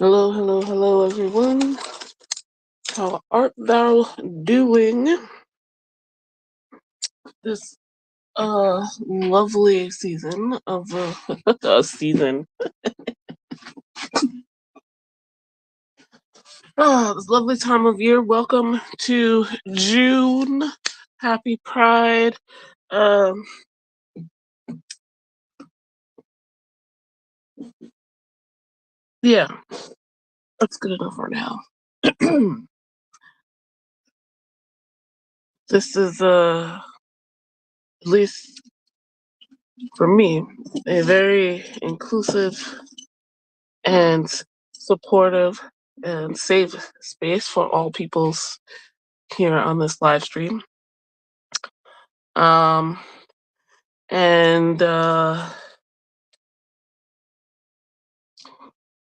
Hello, hello, hello, everyone. How art thou doing this lovely season of a season? This lovely time of year. Welcome to June. Happy Pride. Um, yeah, that's good enough for now. This is at least for me, a very inclusive and supportive and safe space for all peoples here on this live stream. Um, and I'm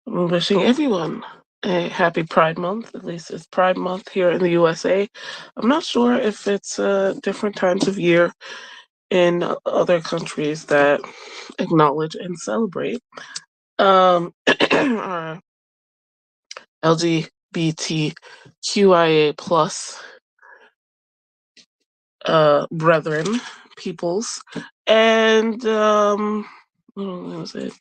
wishing everyone a happy Pride Month. At least it's Pride Month here in the USA. I'm not sure if it's different times of year in other countries that acknowledge and celebrate our LGBTQIA plus brethren, peoples, and what was I gonna say?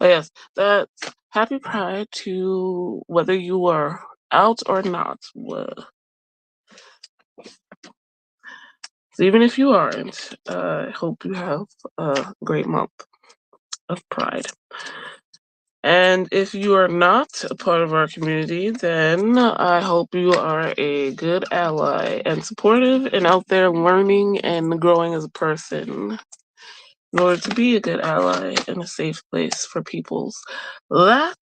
Oh yes, that happy Pride to whether you are out or not. So even if you aren't, I hope you have a great month of Pride. And if you are not a part of our community, then I hope you are a good ally and supportive and out there learning and growing as a person in order to be a good ally and a safe place for peoples. That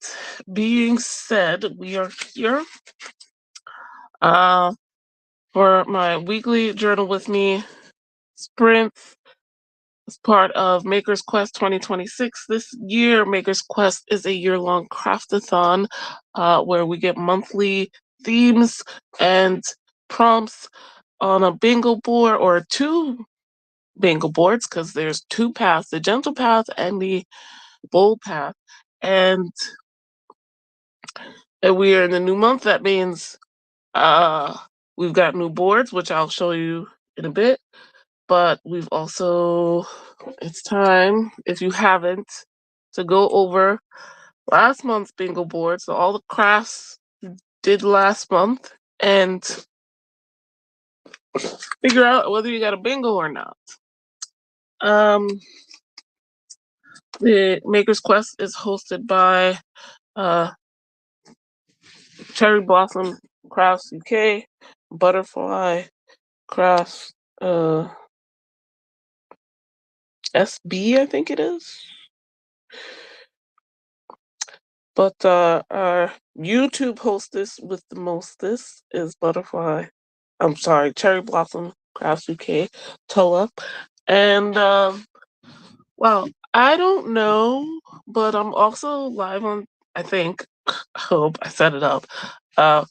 being said, we are here uh, for my weekly Journal with Me sprint as part of Maker's Quest 2026. This year, Maker's Quest is a year-long craftathon where we get monthly themes and prompts on a bingo board or two bingo boards because there's two paths, the gentle path and the bold path. And we are in the new month. That means we've got new boards, which I'll show you in a bit. But we've also, it's time, if you haven't, to go over last month's bingo board. So all the crafts you did last month and figure out whether you got a bingo or not. The Maker's Quest is hosted by uh, Cherry Blossom Crafts UK, Butterfly Crafts SB, I think it is. But our YouTube hostess with the mostest is Cherry Blossom Crafts UK, Toa. And well, I don't know, but I'm also live on, I think, I hope I set it up, uh,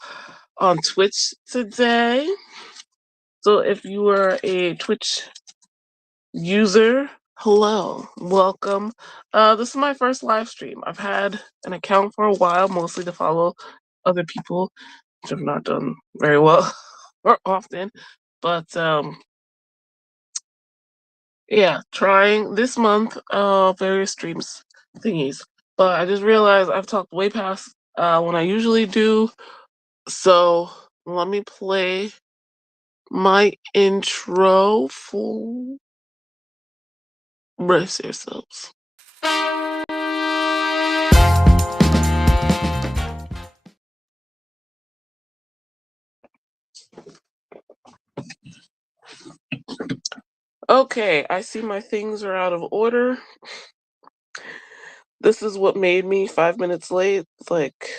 on Twitch today. So if you are a Twitch user, hello, welcome. This is my first live stream. I've had an account for a while, mostly to follow other people, which I've not done very well or often. But yeah, trying this month various streams thingies. But I just realized I've talked way past when I usually do. So let me play my intro for brace yourselves. Okay, I see my things are out of order. This is what made me 5 minutes late. Like,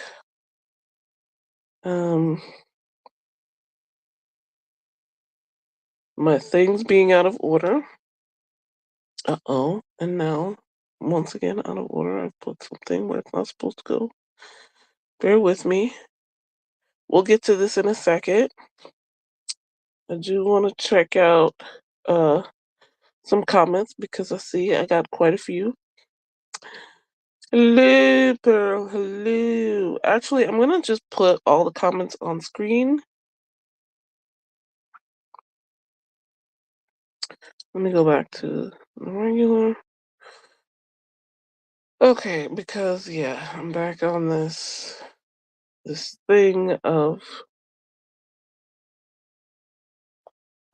my things being out of order. Uh-oh. And now, once again, out of order, I've put something where it's not supposed to go. Bear with me. We'll get to this in a second. I do want to check out some comments because I see I got quite a few. Hello, Pearl. Hello. Actually, I'm gonna just put all the comments on screen. Let me go back to the regular. Okay, because yeah, I'm back on this thing of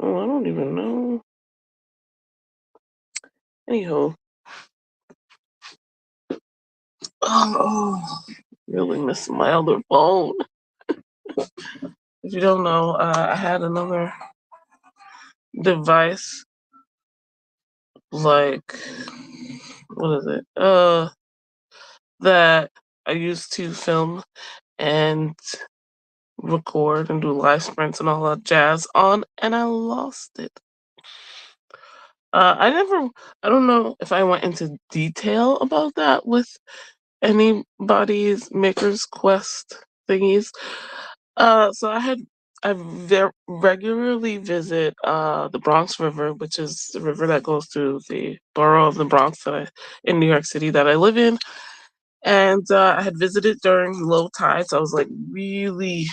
oh, I don't even know. Anyhow, oh, really miss my other phone. If you don't know, I had another device like what is it? That I used to film and record and do live sprints and all that jazz on, and I lost it. I never, I don't know if I went into detail about that with anybody's Maker's Quest thingies. So regularly visit the Bronx River, which is the river that goes through the borough of the Bronx in New York City that I live in. And I had visited during low tide, so I was like really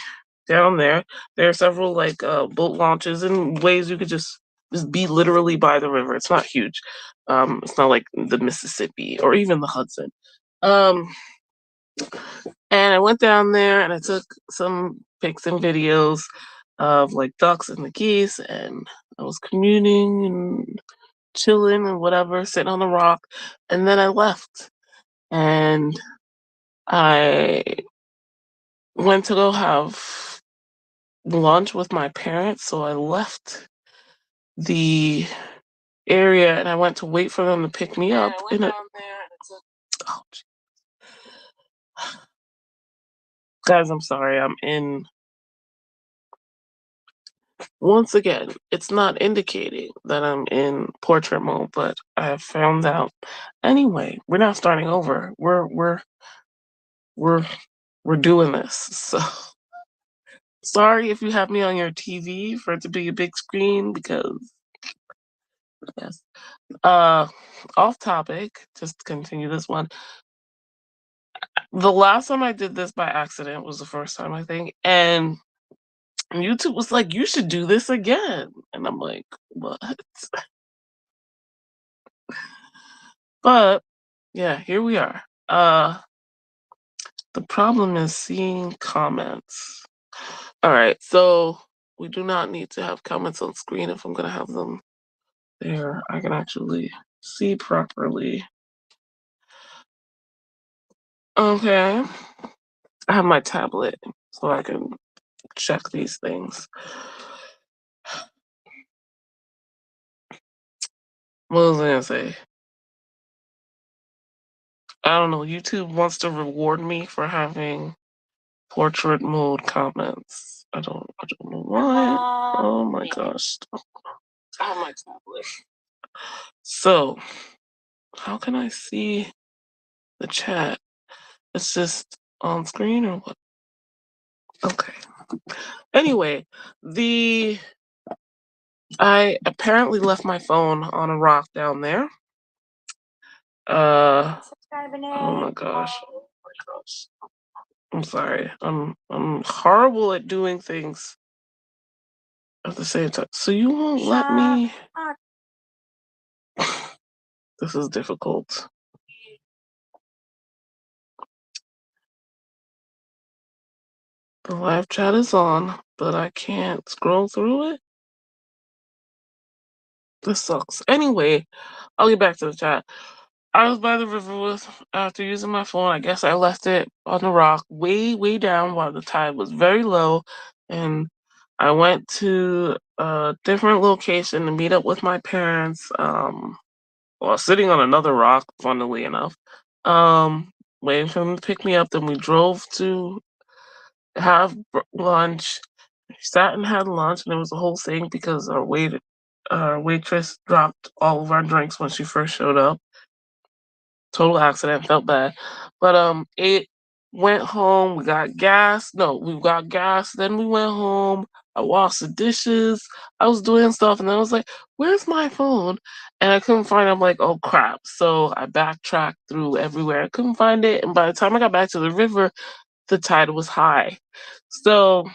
down there. There are several like boat launches and ways you could just be literally by the river. It's not huge. It's not like the Mississippi or even the Hudson. Um, and I went down there and I took some pics and videos of like ducks and the geese, and I was communing and chilling and whatever, sitting on the rock. And then I left and I went to go have lunch with my parents. So I left the area and I went to wait for them to pick me up. And oh, guys, I'm sorry. I'm in Once again, it's not indicating that I'm in portrait mode, but I have found out. Anyway, we're not starting over. We're we're doing this. So sorry if you have me on your TV for it to be a big screen because yes. Uh Off topic, just to continue this one. The last time I did this by accident was the first time I think, and YouTube was like, "You should do this again." And I'm like, "What?" But yeah, here we are. The problem is seeing comments. All right, so we do not need to have comments on screen if I'm gonna have them there. I can actually see properly. Okay, I have my tablet so I can check these things. What was I gonna say? I don't know. YouTube wants to reward me for having portrait mode comments. I don't know why. Oh my gosh. I have my tablet. So, how can I see the chat? It's just on screen or what? Okay. Anyway, the I apparently left my phone on a rock down there. Oh my gosh. Oh my gosh. I'm sorry. I'm horrible at doing things at the same time. So you won't let me. This is difficult. The live chat is on, but I can't scroll through it. This sucks. Anyway, I'll get back to the chat. I was by the river with after using my phone. I guess I left it on the rock, way, way down while the tide was very low. And I went to a different location to meet up with my parents. Well, sitting on another rock, funnily enough. Waiting for them to pick me up. Then we drove to have lunch. We sat and had lunch, and it was a whole thing because our waitress dropped all of our drinks when she first showed up. Total accident, felt bad. But ate. went home, we got gas. No, we got gas. Then we went home. I washed the dishes. I was doing stuff, and then I was like, "Where's my phone?" And I couldn't find it. I'm like, "Oh crap!" So I backtracked through everywhere. I couldn't find it, and by the time I got back to the river, the tide was high. So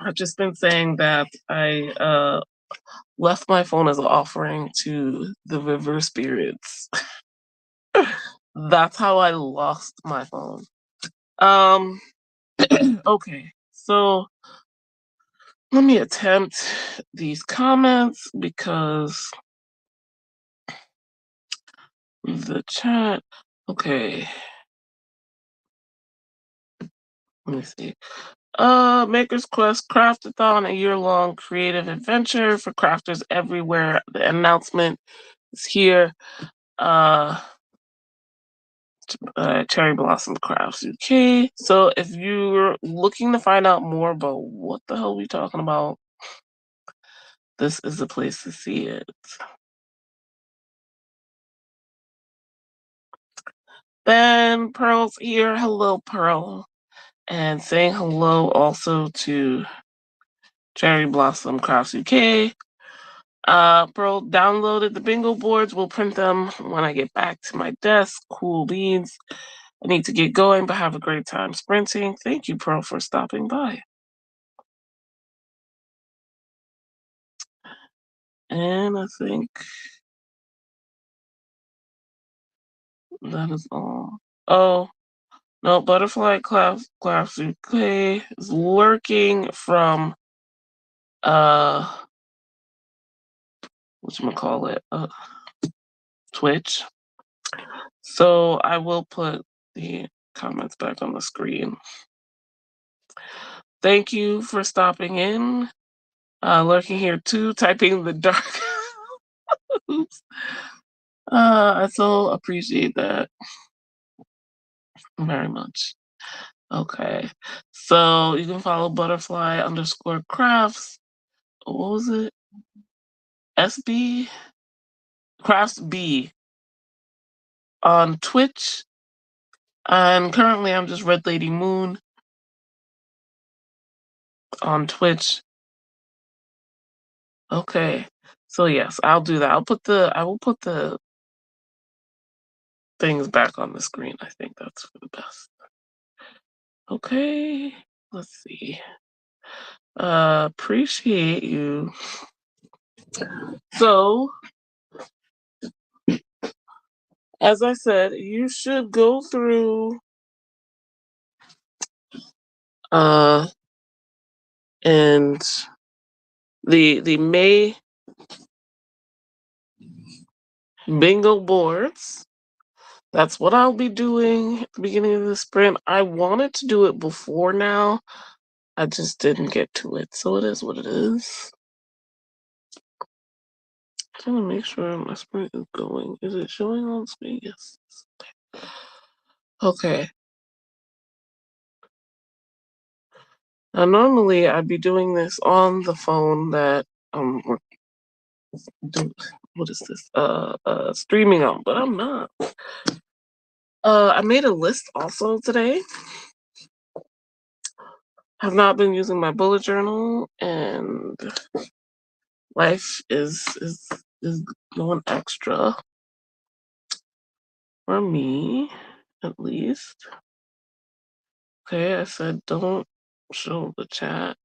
I've just been saying that I left my phone as an offering to the river spirits. That's how I lost my phone. Um, okay, so let me attempt these comments because the chat. Okay, let me see. Maker's Quest Craftathon, a year-long creative adventure for crafters everywhere. The announcement is here. Uh, Cherry Blossom Crafts UK. So if you're looking to find out more about what the hell we talking about, this is the place to see it. Then Pearl's here. Hello, Pearl. And saying hello also to Cherry Blossom Crafts UK. Pearl downloaded the bingo boards. We'll print them when I get back to my desk. Cool beans. I need to get going, but have a great time sprinting. Thank you, Pearl, for stopping by. And I think that is all. Oh, no, Butterfly Class UK is lurking from whatchamacallit, Twitch. So I will put the comments back on the screen. Thank you for stopping in. Lurking here too, typing the dark. Oops. I so appreciate that very much. Okay. So you can follow butterfly underscore crafts. What was it? SB? Crafts B on Twitch. And currently I'm just Red Lady Moon on Twitch. Okay. So yes, I'll do that. I will put the things back on the screen. I think that's for the best. Okay. Let's see. Appreciate you. So, as I said, you should go through uh and the May bingo boards. That's what I'll be doing at the beginning of the sprint. I wanted to do it before now. I just didn't get to it. So it is what it is. Trying to make sure my sprint is going. Is it showing on screen? Yes. Okay. Now normally I'd be doing this on the phone that do, what is this? Streaming on, but I'm not. I made a list also today. Have not been using my bullet journal, and life is going extra for me, at least. Okay, I said don't show the chat,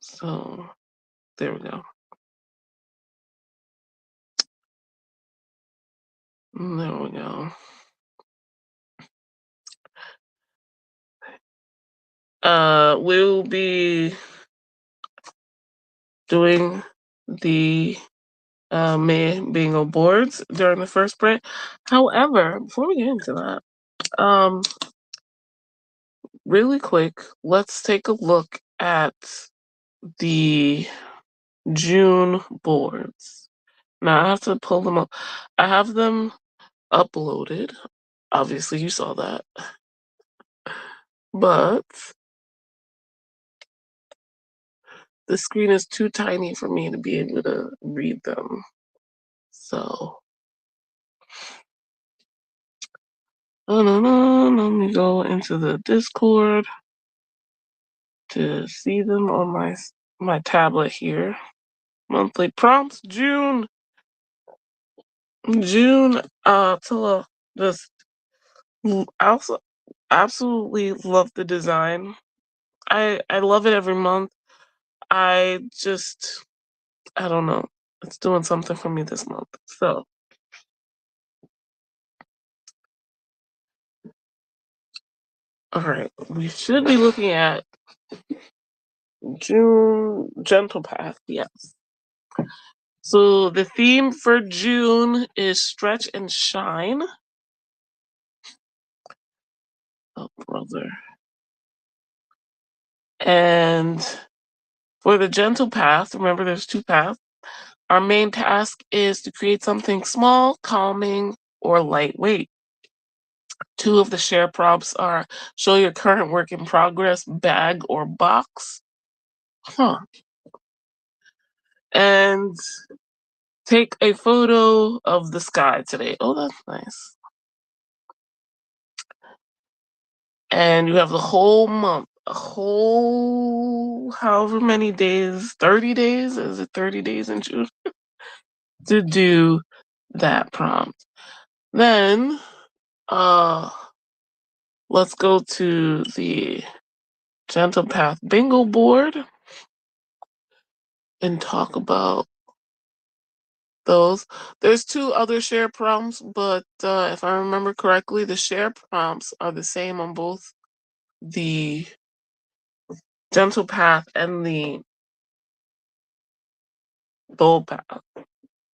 so there we go. There we go. We'll be doing the May bingo boards during the first sprint. However, before we get into that, really quick, let's take a look at the June boards. Now I have to pull them up. I have them uploaded. Obviously, you saw that. But the screen is too tiny for me to be able to read them. So Let me go into the Discord to see them on my tablet here. Monthly prompts, June. June, Tilla, just also absolutely love the design. I love it every month. I just I don't know. It's doing something for me this month. So, all right, we should be looking at June Gentle Path. Yes. So the theme for June is stretch and shine. Oh, brother. And for the gentle path, remember there's two paths. Our main task is to create something small, calming, or lightweight. Two of the share prompts are show your current work in progress bag or box. Huh. And take a photo of the sky today. Oh, that's nice. And you have the whole month, a whole however many days, 30 days? Is it 30 days in June? To do that prompt. Then uh let's go to the Gentle Path bingo board and talk about those. There's two other share prompts, but if I remember correctly, the share prompts are the same on both the Gentle Path and the Bold Path.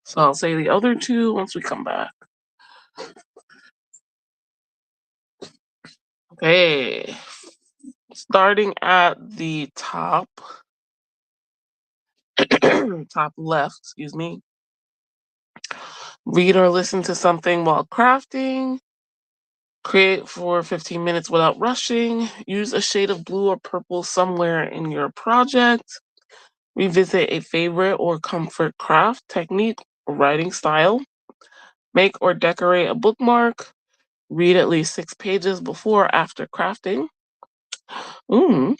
So I'll say the other two once we come back. Okay. Starting at the top, top left, excuse me. Read or listen to something while crafting. Create for 15 minutes without rushing. Use a shade of blue or purple somewhere in your project. Revisit a favorite or comfort craft, technique, or writing style. Make or decorate a bookmark. Read at least 6 pages before or after crafting. Mm.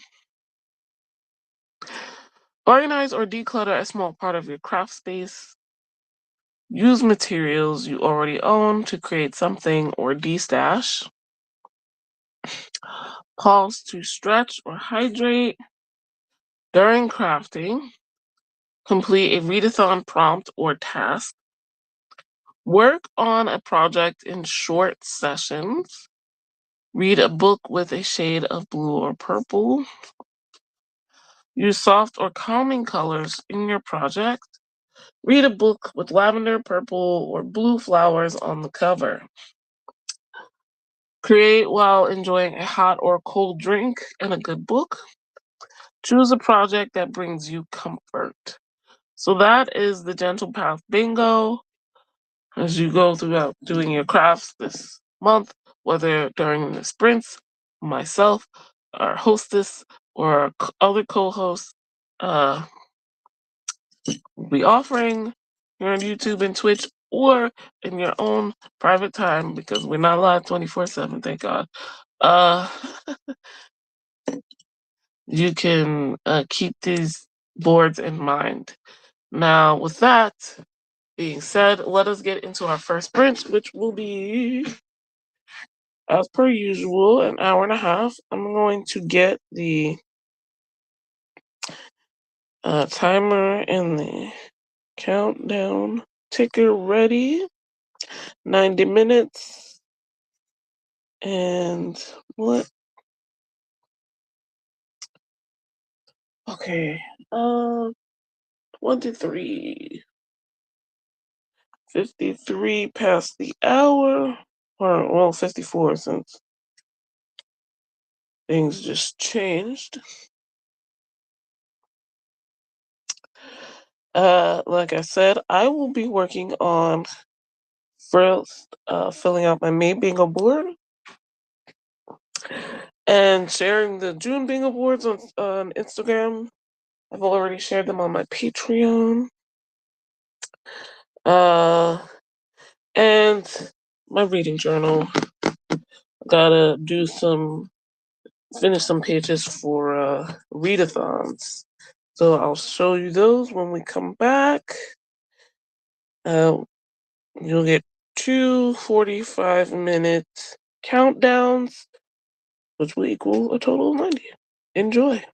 Organize or declutter a small part of your craft space. Use materials you already own to create something or de-stash. Pause to stretch or hydrate. During crafting, complete a readathon prompt or task. Work on a project in short sessions. Read a book with a shade of blue or purple. Use soft or calming colors in your project. Read a book with lavender, purple, or blue flowers on the cover. Create while enjoying a hot or cold drink and a good book. Choose a project that brings you comfort. So that is the Gentle Path Bingo. As you go throughout doing your crafts this month, whether during the sprints, myself, our hostess, or our other co-hosts, uh, will be offering here on YouTube and Twitch, or in your own private time, because we're not live 24/7, thank God. Uh, you can keep these boards in mind. Now, with that being said, let us get into our first sprint, which will be, as per usual, an hour and a half. I'm going to get the timer and the countdown ticker ready. 90 minutes. And what? Okay. 23. 53 past the hour. Or, well, 54 since things just changed. Like I said, I will be working on first filling out my May bingo board and sharing the June bingo boards on Instagram. I've already shared them on my Patreon. And my reading journal. gotta finish some pages for readathons. So I'll show you those when we come back. Uh, you'll get two 45-minute countdowns, which will equal a total of 90. Enjoy.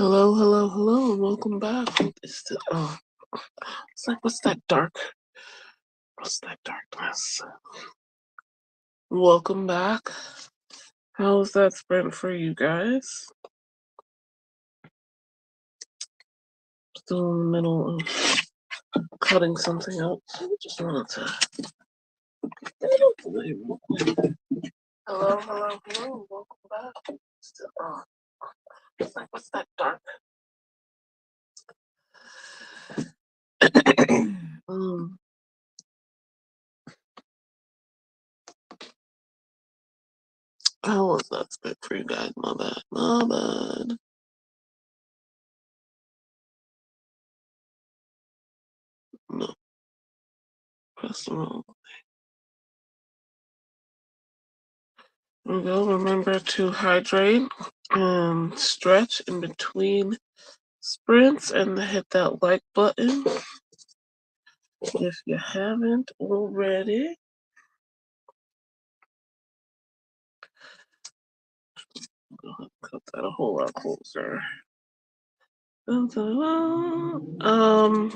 Hello, hello, hello, and welcome back. It's like, what's that dark? What's that darkness? Welcome back. How was that sprint for you guys? Still in the middle of cutting something out. Just wanted to get it out the way real quick. Hello, hello, hello, welcome back. It's like, what's that dark? um, how was that sprint for you guys? My bad, my bad. No, press the wrong. There we go. Remember to hydrate and stretch in between sprints and hit that like button if you haven't already. Go ahead and cut that a whole lot closer. Dun, dun, dun.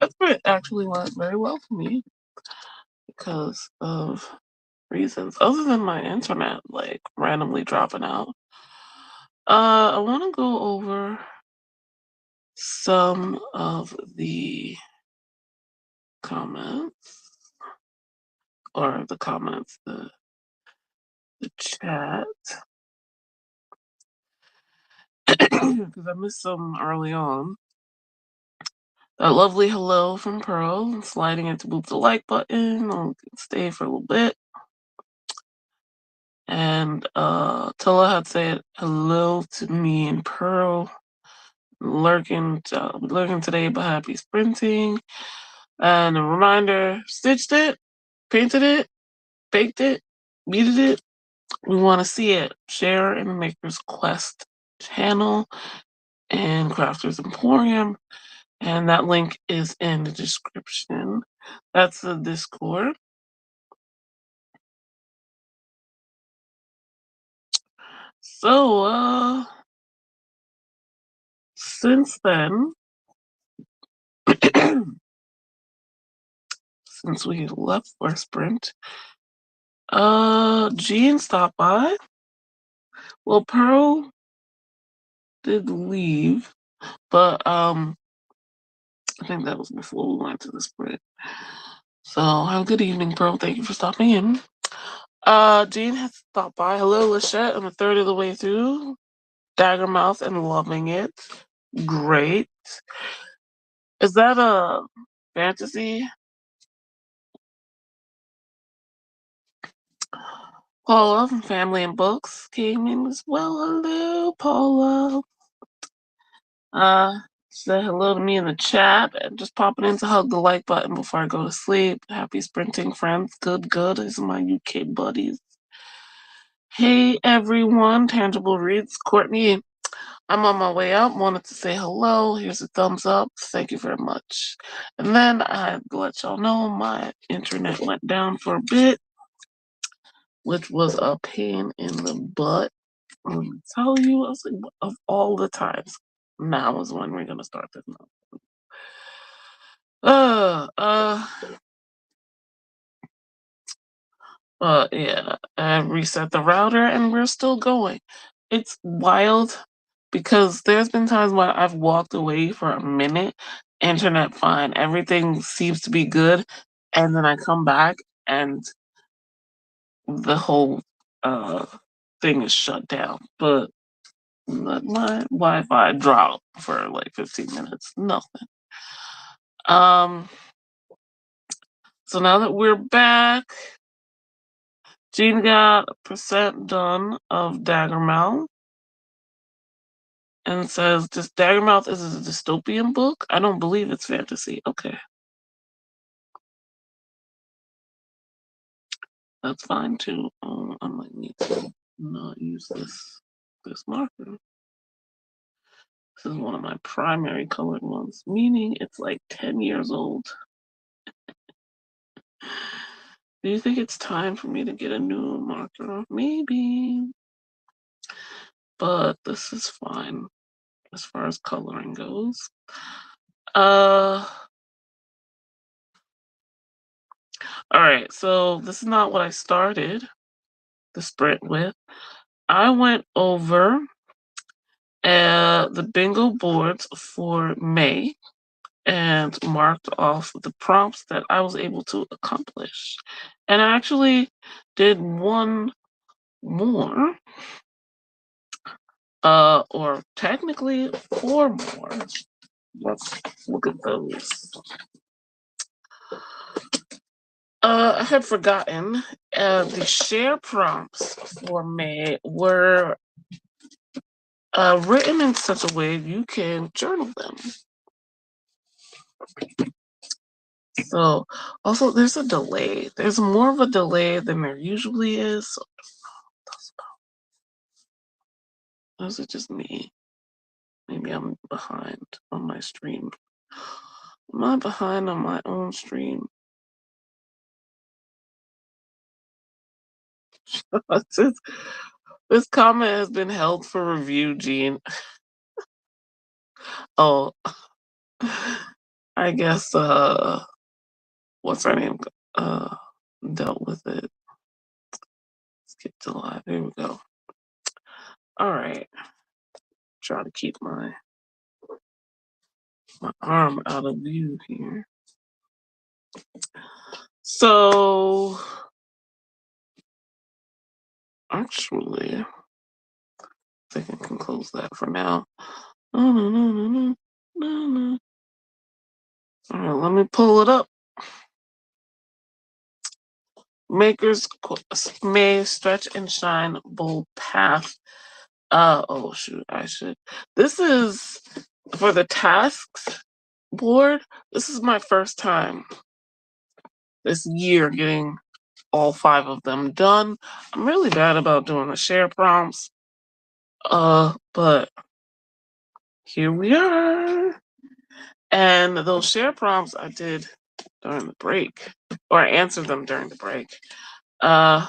That sprint actually went very well for me because of reasons other than my internet like randomly dropping out. I want to go over some of the comments or the comments, the chat, because I missed some early on. A lovely hello from Pearl, sliding in to boop the like button. I'll stay for a little bit. And Tola had said hello to me and Pearl, lurking today, but happy sprinting. And a reminder: stitched it, painted it, baked it, beaded it. We want to see it. Share in the Maker's Quest channel and Crafters Emporium. And that link is in the description. That's the Discord. So, since then, since we left for sprint, Jean stopped by. Well, Pearl did leave, but I think that was before we went to the sprint. So, have a good evening, Pearl. Thank you for stopping in. Jean has stopped by. Hello, Lachette. I'm a third of the way through Dagger Mouth and loving it. Great. Is that a fantasy? Paula from Family and Books came in as well. Hello, Paula. Say hello to me in the chat. And just popping in to hug the like button before I go to sleep. Happy sprinting, friends. Good, good. These are my UK buddies. Hey, everyone. Tangible Reads. Courtney, I'm on my way out. Wanted to say hello. Here's a thumbs up. Thank you very much. And then I had to let y'all know my internet went down for a bit, which was a pain in the butt. Let me tell you, I was like, of all the times, now is when we're gonna start this now. Yeah, I reset the router and we're still going. It's wild because there's been times when I've walked away for a minute, internet fine, everything seems to be good, and then I come back and the whole uh thing is shut down. But my Wi-Fi dropped for like 15 minutes. Nothing. So now that we're back, Jean got a percent done of Daggermouth and says, this Daggermouth is a dystopian book? I don't believe it's fantasy. Okay. That's fine too. I might need to not use this marker. This is one of my primary colored ones, meaning it's like 10 years old. Do you think it's time for me to get a new marker? Maybe. but this is fine as far as coloring goes. Uh, all right, so this is not what I started the sprint with. I went over the bingo boards for May and marked off the prompts that I was able to accomplish. And I actually did one more, or technically four more. Let's look at those. I had forgotten the share prompts for May were written in such a way you can journal them. So, also, there's a delay. There's more of a delay than there usually is. So, is it just me? Maybe I'm behind on my stream. Am I behind on my own stream? This comment has been held for review, Gene. Oh, I guess, what's her name? Uh, Dealt with it. Skip to live. There we go. All right. Try to keep my arm out of view here. So, actually, I think I can close that for now. No, no, no, no, no, no, no. All right, let me pull it up. Makers may stretch and shine bold path. Oh shoot, I should. This is for the tasks board. This is my first time this year getting all 5 of them done. I'm really bad about doing the share prompts. But here we are. And those share prompts I did during the break, or I answered them during the break. I'm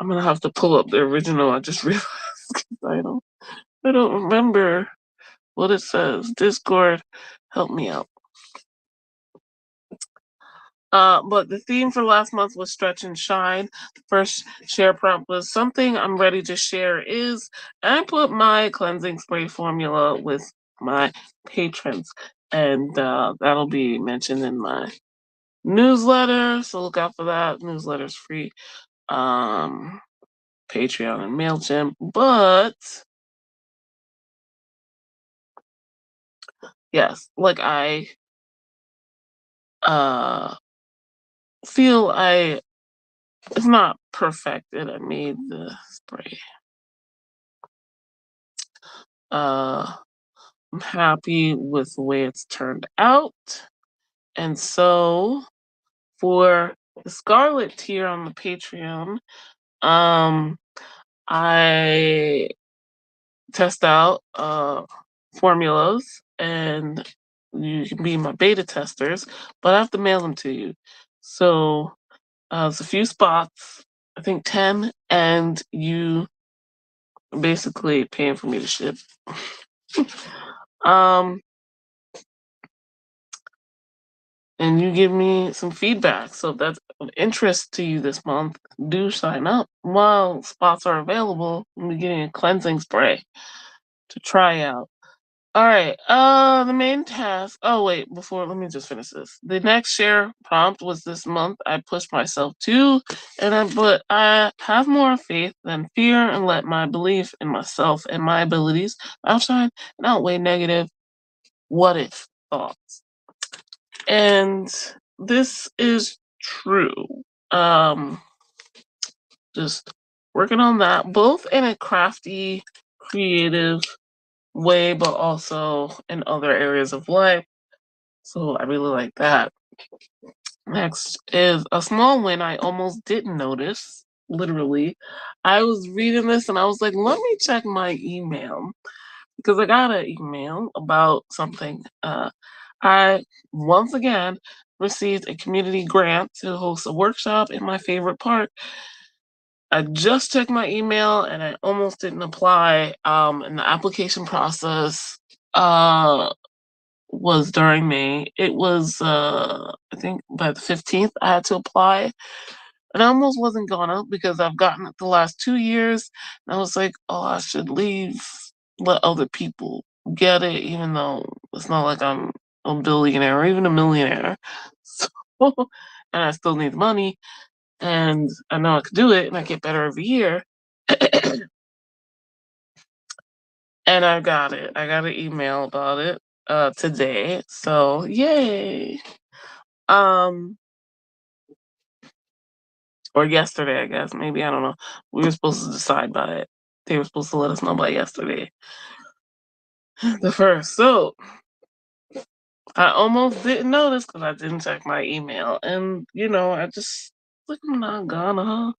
gonna have to pull up the original. I just realized 'cause I don't remember what it says. Discord, help me out. But the theme for last month was stretch and shine. The first share prompt was something I'm ready to share is I put my cleansing spray formula with my patrons, and that'll be mentioned in my newsletter. So look out for that. Newsletter's free. Um, Patreon and MailChimp. But yes, like I uh feel it's not perfected. I made the spray. Uh I'm happy with the way it's turned out. And so for the Scarlet tier on the Patreon, um I test out formulas and you can be my beta testers, but I have to mail them to you. So there's a few spots, I think 10, and you basically paying for me to ship. um, and you give me some feedback. So if that's of interest to you this month, do sign up while spots are available. I'm getting a cleansing spray to try out. All right. The main task. Oh wait, before let me just finish this. The next share prompt was this month. I pushed myself to, but I have more faith than fear, and let my belief in myself and my abilities outshine and outweigh negative what if thoughts. And this is true. Um, just working on that, both in a crafty, creative way, but also in other areas of life. So I really like that. Next is a small win I almost didn't notice. Literally, I was reading this and I was like, let me check my email because I got an email about something. I once again received a community grant to host a workshop in my favorite park I just checked my email and I almost didn't apply. And the application process uh was during May. It was I think by the 15th I had to apply. And I almost wasn't gonna because I've gotten it the last 2 years. And I was like, oh, I should leave, let other people get it, even though it's not like I'm a billionaire or even a millionaire. So, and I still need money. And I know I could do it and I get better every year. And I got it. I got an email about it today. So yay. Um or yesterday, I guess. Maybe I don't know. We were supposed to decide by it. They were supposed to let us know by yesterday. The first. So I almost didn't notice because I didn't check my email. And I just like I'm not gonna.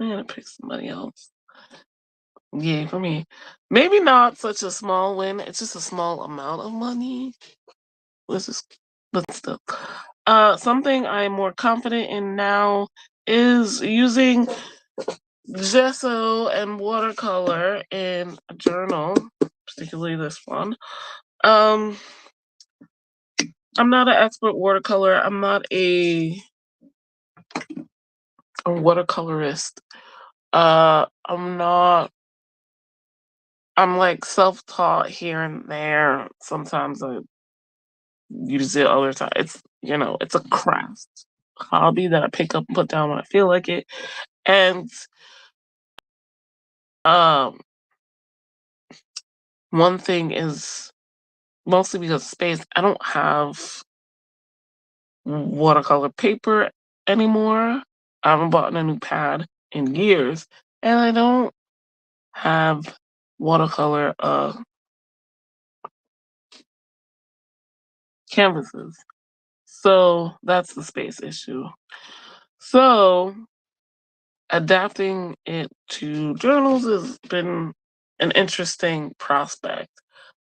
I'm gonna pick somebody else. Yay for me. Maybe not such a small win. It's just a small amount of money. Let's just but still. Something I'm more confident in now is using gesso and watercolor in a journal, particularly this one. Um, I'm not an expert watercolor. I'm not a watercolorist. I'm not. I'm like self-taught here and there. Sometimes I use it, other time. It's a craft hobby that I pick up and put down when I feel like it. And um, one thing is mostly because of space. I don't have watercolor paper anymore. I haven't bought a new pad in years, and I don't have watercolor canvases. So that's the space issue. So adapting it to journals has been an interesting prospect.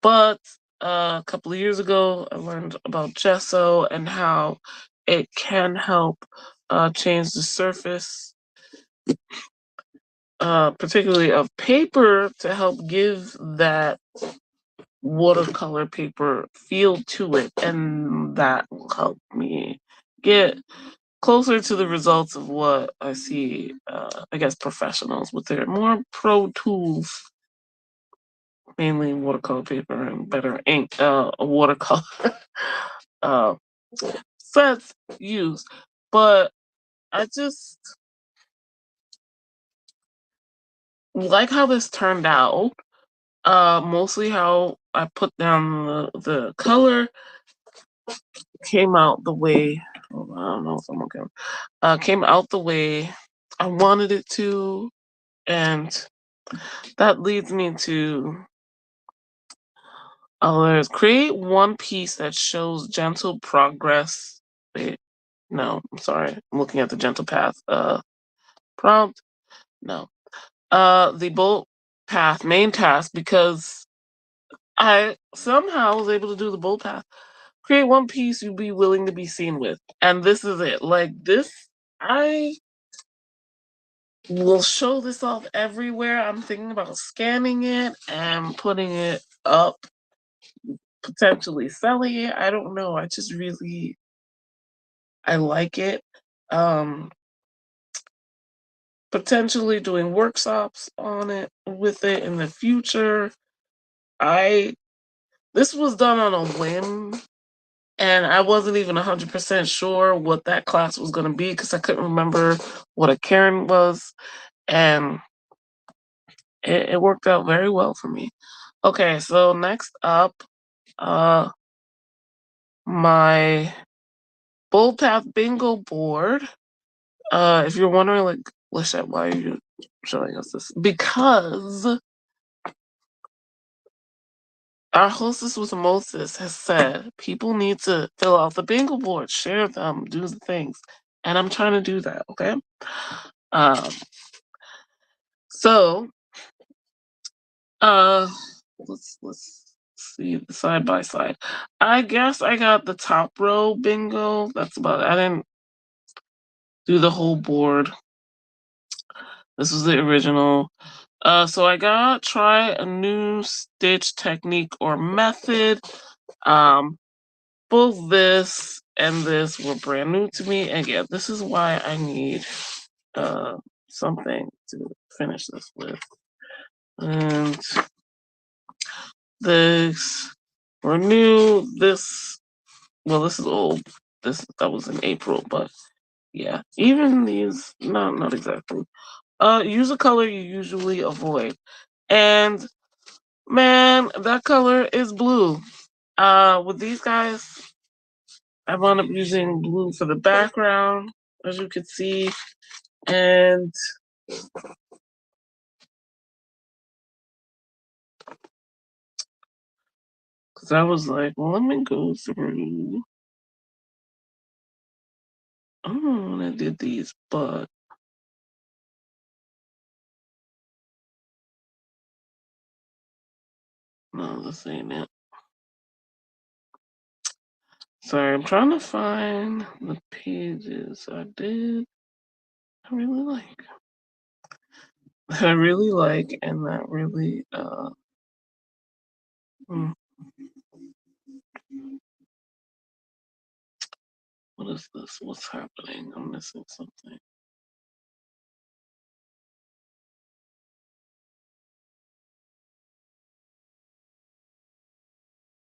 But a couple of years ago, I learned about gesso and how it can help change the surface, particularly of paper, to help give that watercolor paper feel to it. And that will help me get closer to the results of what I see, I guess, professionals with their more pro tools, mainly watercolor paper and better ink, watercolor uh, sets used. But I just like how this turned out. Mostly how I put down the color came out the way. Oh, I don't know if I'm okay. Came out the way I wanted it to, and that leads me to others. Create one piece that shows gentle progress. Wait, no, I'm sorry. I'm looking at the gentle path. Prompt. No. The bolt path main task because I somehow was able to do the bolt path. Create one piece you'd be willing to be seen with, and this is it. Like this, I will show this off everywhere. I'm thinking about scanning it and putting it up, potentially selling it. I don't know. I just really I like it. Um, Potentially doing workshops on it with it in the future. I This was done on a whim, and I wasn't even 100% sure what that class was going to be because I couldn't remember what a Karen was, and it worked out very well for me. Okay, so next up, uh, my Bold Path Bingo board. If you're wondering, like, Lachette, why are you showing us this? Because our hostess with Moses has said people need to fill out the bingo board, share them, do the things. And I'm trying to do that, okay? Um, so uh let's see the side by side. I guess I got the top row bingo. That's about it. I didn't do the whole board. This was the original. So I gotta try a new stitch technique or method. Um, Both this and this were brand new to me, and yeah, this is why I need uh something to finish this with. And this were new. This well, this is old. This that was in April, but yeah, even these, not exactly. Use a color you usually avoid, and man, that color is blue. With these guys, I wound up using blue for the background, as you can see, and because I was like, well, let me go through. I don't know when I did these, but no, this ain't it. Sorry, I'm trying to find the pages I did. I really like. I really like, and that really, hmm, what is this? What's happening? I'm missing something.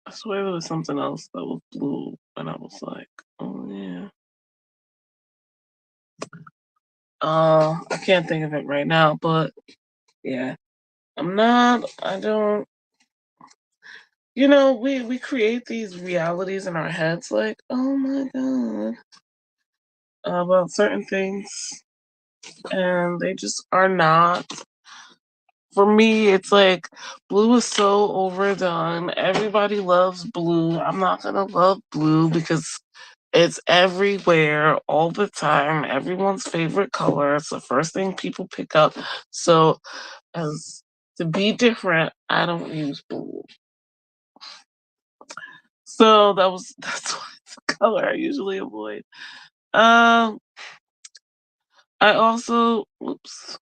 I swear there was something else that was blue, and I was like, oh yeah. I can't think of it right now, but yeah, I don't. We create these realities in our heads, like, oh my god, about certain things, and they just are not. For me, it's like blue is so overdone. Everybody loves blue. I'm not gonna love blue because it's everywhere all the time. Everyone's favorite color. It's the first thing people pick up. So, as to be different, I don't use blue. So that's why it's a color I usually avoid. Um, I also, oops,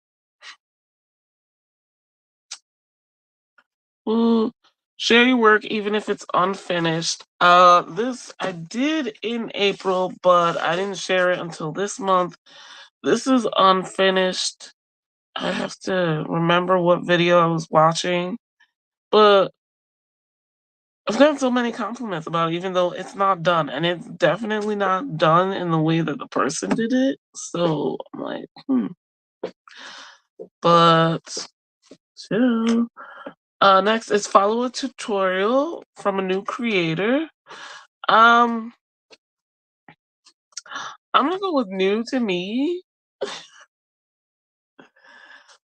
ooh, share your work even if it's unfinished. This I did in April, but I didn't share it until this month. This is unfinished. I have to remember what video I was watching, but I've gotten so many compliments about it, even though it's not done, and it's definitely not done in the way that the person did it. So I'm like, but chill. Next is follow a tutorial from a new creator. Um, I'm gonna go with new to me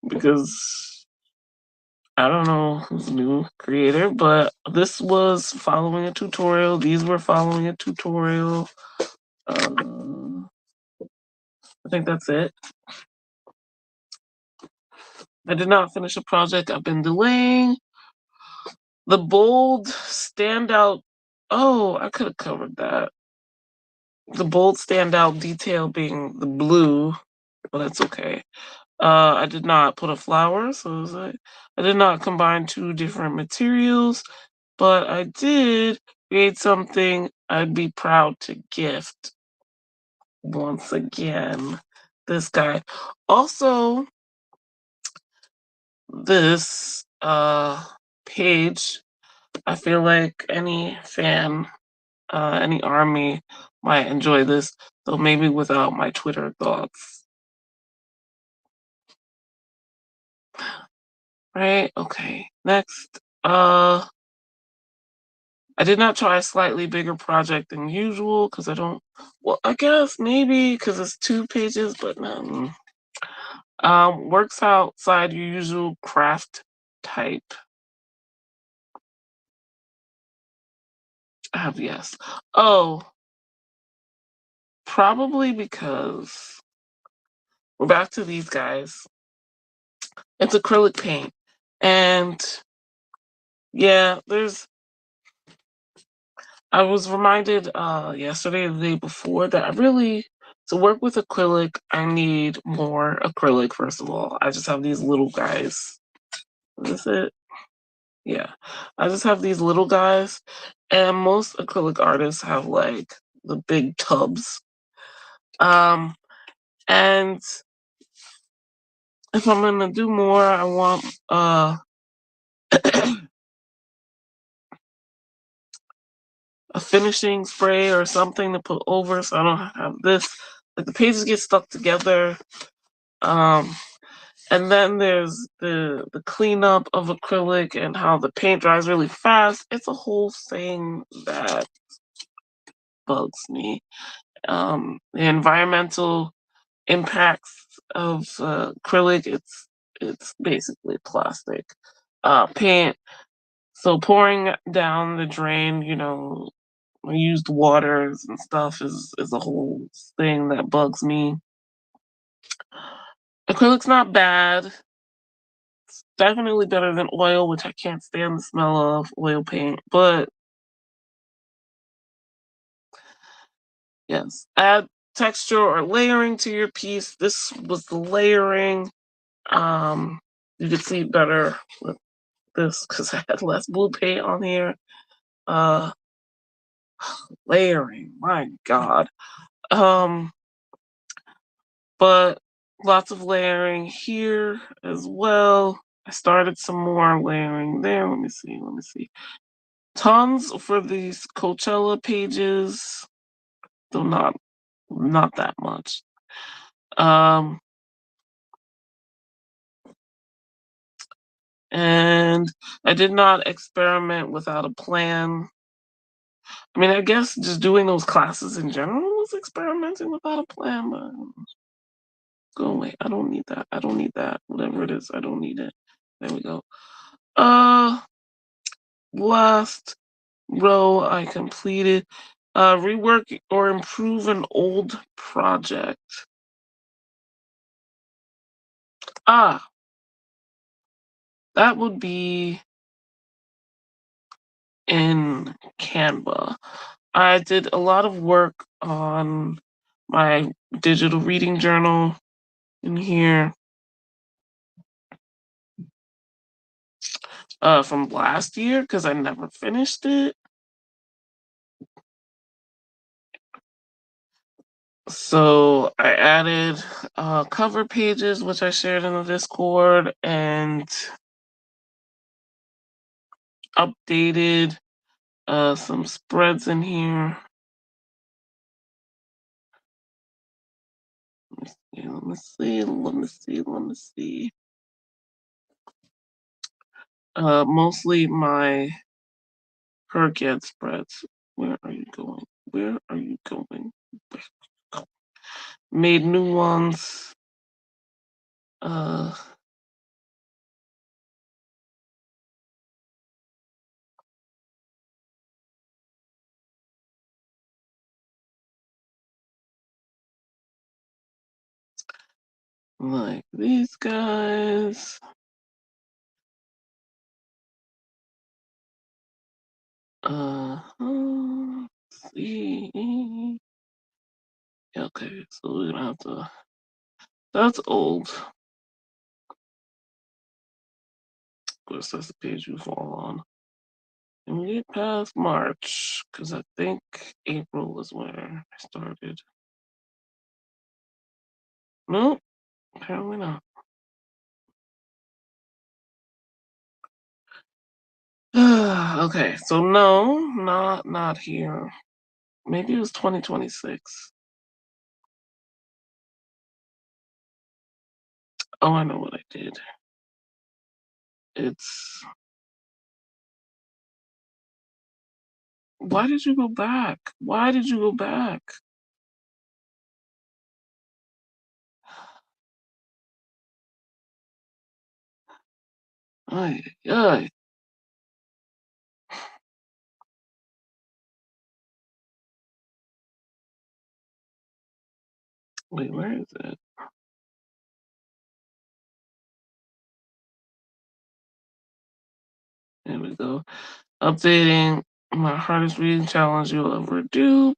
because I don't know who's new creator, but this was following a tutorial. These were following a tutorial. I think that's it. I did not finish a project I've been delaying. The bold standout. Oh, I could have covered that. The bold standout detail being the blue, but that's okay. I did not put a flower, so it was like I did not combine two different materials, but I did create something I'd be proud to gift once again. This guy. Also, this page, I feel like any fan, any army might enjoy this, though maybe without my Twitter thoughts. Right? Okay. Next. I did not try a slightly bigger project than usual because I don't. Well, I guess maybe because it's 2 pages, but works outside your usual craft type. I have yes. Oh, probably because we're back to these guys. It's acrylic paint, and yeah, there's. I was reminded yesterday, or the day before, that I really To work with acrylic, I need more acrylic, first of all. I just have these little guys. Is this it? Yeah. I just have these little guys, and most acrylic artists have, like, the big tubs. Um, and if I'm gonna do more, I want, a finishing spray or something to put over so I don't have this. Like, the pages get stuck together. Um, and then there's the cleanup of acrylic and how the paint dries really fast. It's a whole thing that bugs me. The environmental impacts of acrylic, it's basically plastic paint. So pouring down the drain, used waters and stuff is a whole thing that bugs me. Acrylic's not bad. Definitely better than oil, which I can't stand the smell of oil paint. But yes, add texture or layering to your piece. This was the layering. Um, you could see better with this because I had less blue paint on here. Uh, layering, my God. Um, but lots of layering here as well. I started some more layering there. Let me see. Let me see. Tons for these Coachella pages, though not that much. Um, and I did not experiment without a plan. I mean, I guess just doing those classes in general was experimenting without a plan, but go away. I don't need that. I don't need that. Whatever it is, I don't need it. There we go. Uh, last row I completed. Rework or improve an old project. Ah, that would be in Canva. I did a lot of work on my digital reading journal in here from last year because I never finished it. So I added cover pages, which I shared in the Discord, and updated some spreads in here. Yeah, let me see, let me see, let me see. Mostly my Herget spreads. Where are you going? Where are you going? Made new ones. Uh, like these guys. Let's see. Okay, so we're gonna have to. That's old. Of course, that's the page you fall on. And we get past March, because I think April was where I started. Nope, apparently not. Okay, so no, not here. Maybe it was 2026. Oh, I know what I did. It's why did you go back? Why did you go back? Ay, ay. Wait, where is it? There we go. Updating my hardest reading challenge you'll ever do.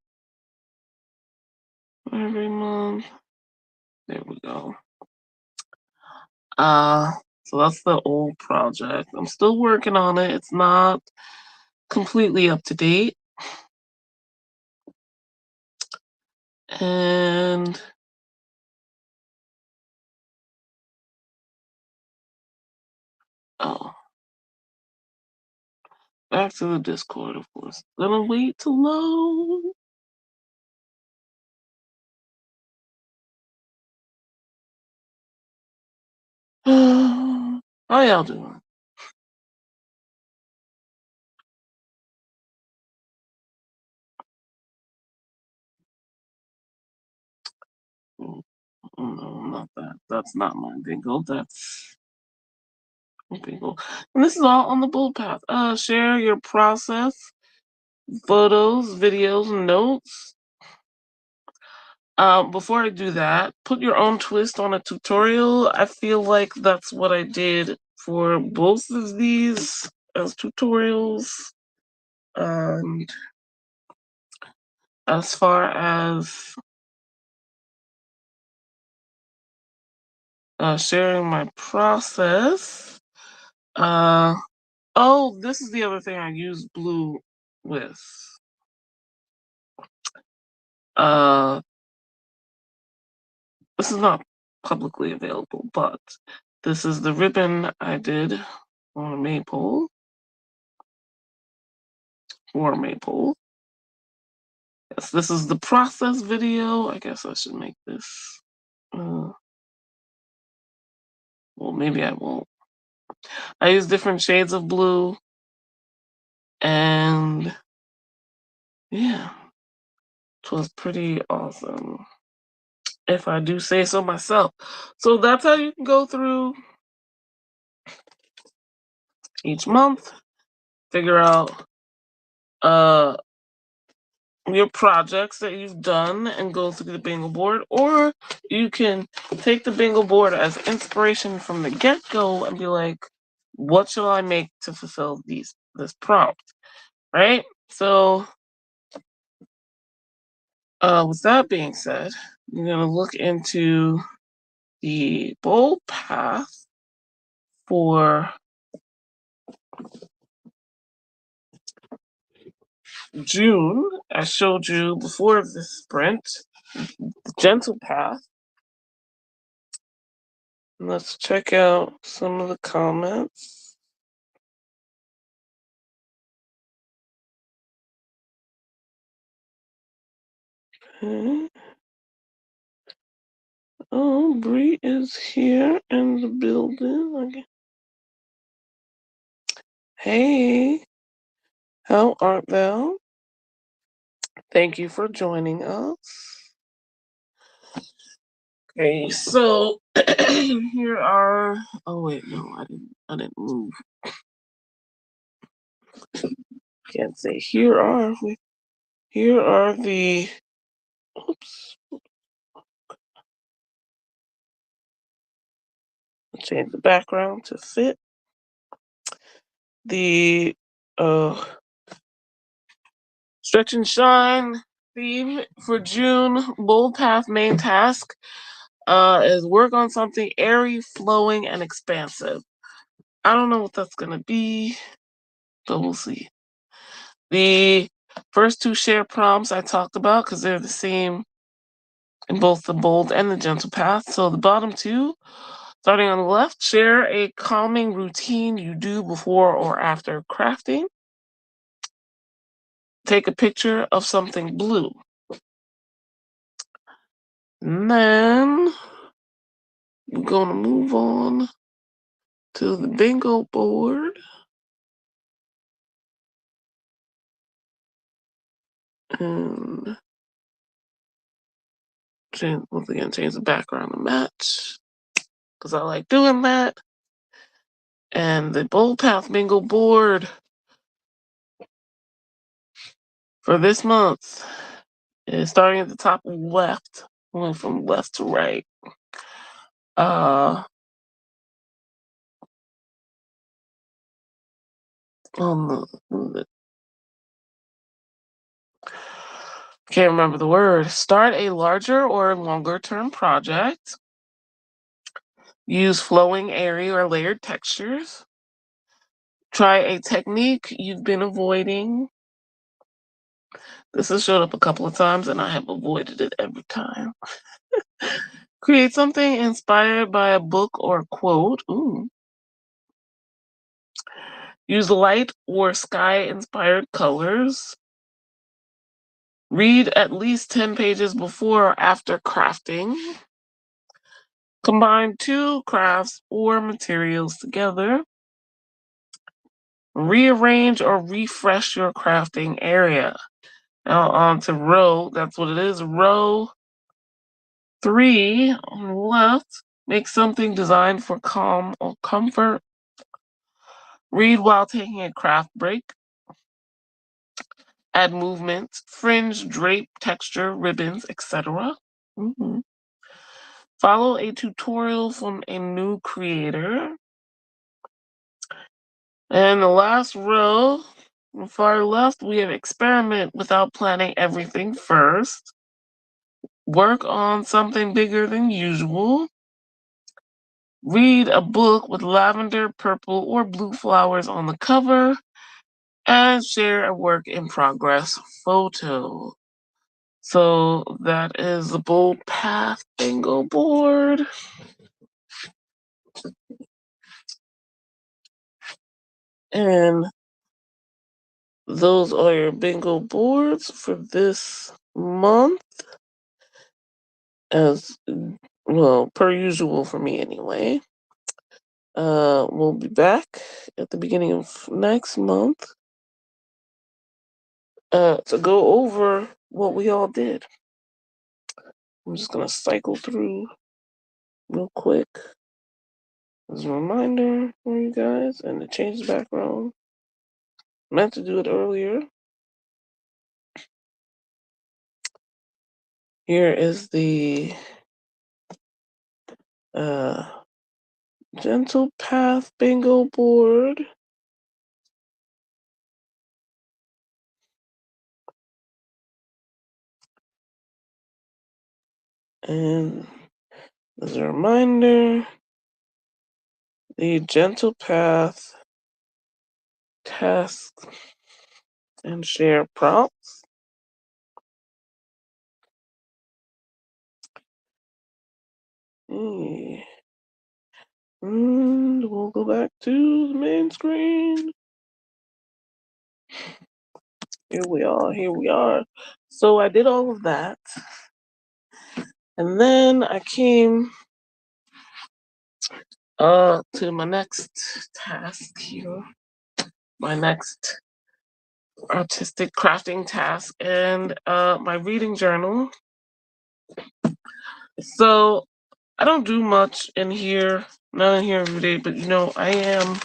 every month. There we go. So that's the old project. I'm still working on it. It's not completely up to date. And oh, back to the Discord, of course. Gonna wait to load. How y'all doing? Mm, no, not that. That's not my bingo. That's bingo. And this is all on the Bold Path. Share your process, photos, videos, notes. Before I do that, put your own twist on a tutorial. I feel like that's what I did for both of these as tutorials. And as far as sharing my process, oh, this is the other thing I use blue with. Uh, this is not publicly available, but this is the ribbon I did on a maple. For maple. Yes, this is the process video. I guess I should make this. Well, maybe I won't. I use different shades of blue, and yeah, it was pretty awesome, if I do say so myself. So that's how you can go through each month, figure out uh your projects that you've done and go through the bingo board, or you can take the bingo board as inspiration from the get-go and be like, what shall I make to fulfill this prompt, right? So with that being said, you're going to look into the bold path for June. I showed you before the sprint, the gentle path. Let's check out some of the comments. Okay. Oh, Bree is here in the building. Hey, how art thou? Thank you for joining us. Okay, so here are. Oh wait, no, I didn't. I didn't move. Can't say here are. Here are the. Oops. Change the background to fit the stretch and shine theme for June. Bold path main task is work on something airy, flowing, and expansive. I don't know what that's gonna be, but we'll see. The first two share prompts I talked about because they're the same in both the bold and the gentle path. So the bottom two, starting on the left, share a calming routine you do before or after crafting. Take a picture of something blue. And then we're gonna move on to the bingo board. And once again, change the background to match because I like doing that. And the Bold Path Bingo board for this month is starting at the top left, going from left to right. Uh, on the Can't remember the word. Start a larger or longer term project. Use flowing, airy, or layered textures. Try a technique you've been avoiding. This has showed up a couple of times and I have avoided it every time. Create something inspired by a book or quote. Ooh. Use light or sky inspired colors. Read at least 10 pages before or after crafting. Combine two crafts or materials together. Rearrange or refresh your crafting area. Now on to row, that's what it is. Row 3 on the left. Make something designed for calm or comfort. Read while taking a craft break. Add movement, fringe, drape, texture, ribbons, etc. Mhm. Follow a tutorial from a new creator. And the last row, on the far left, we have experiment without planning everything first. Work on something bigger than usual. Read a book with lavender, purple, or blue flowers on the cover. And share a work in progress photo. So that is the Bold Path bingo board. And those are your bingo boards for this month. As well, per usual for me anyway. We'll be back at the beginning of next month to go over what we all did. I'm just gonna cycle through real quick as a reminder for you guys and to change the background. Meant to do it earlier. Here is the Gentle Path bingo board. And as a reminder, the Gentle Path task and share prompts. And we'll go back to the main screen. Here we are, here we are. So I did all of that. And then I came to my next task here. My next artistic crafting task and my reading journal. So I don't do much in here, not in here every day, but you know, I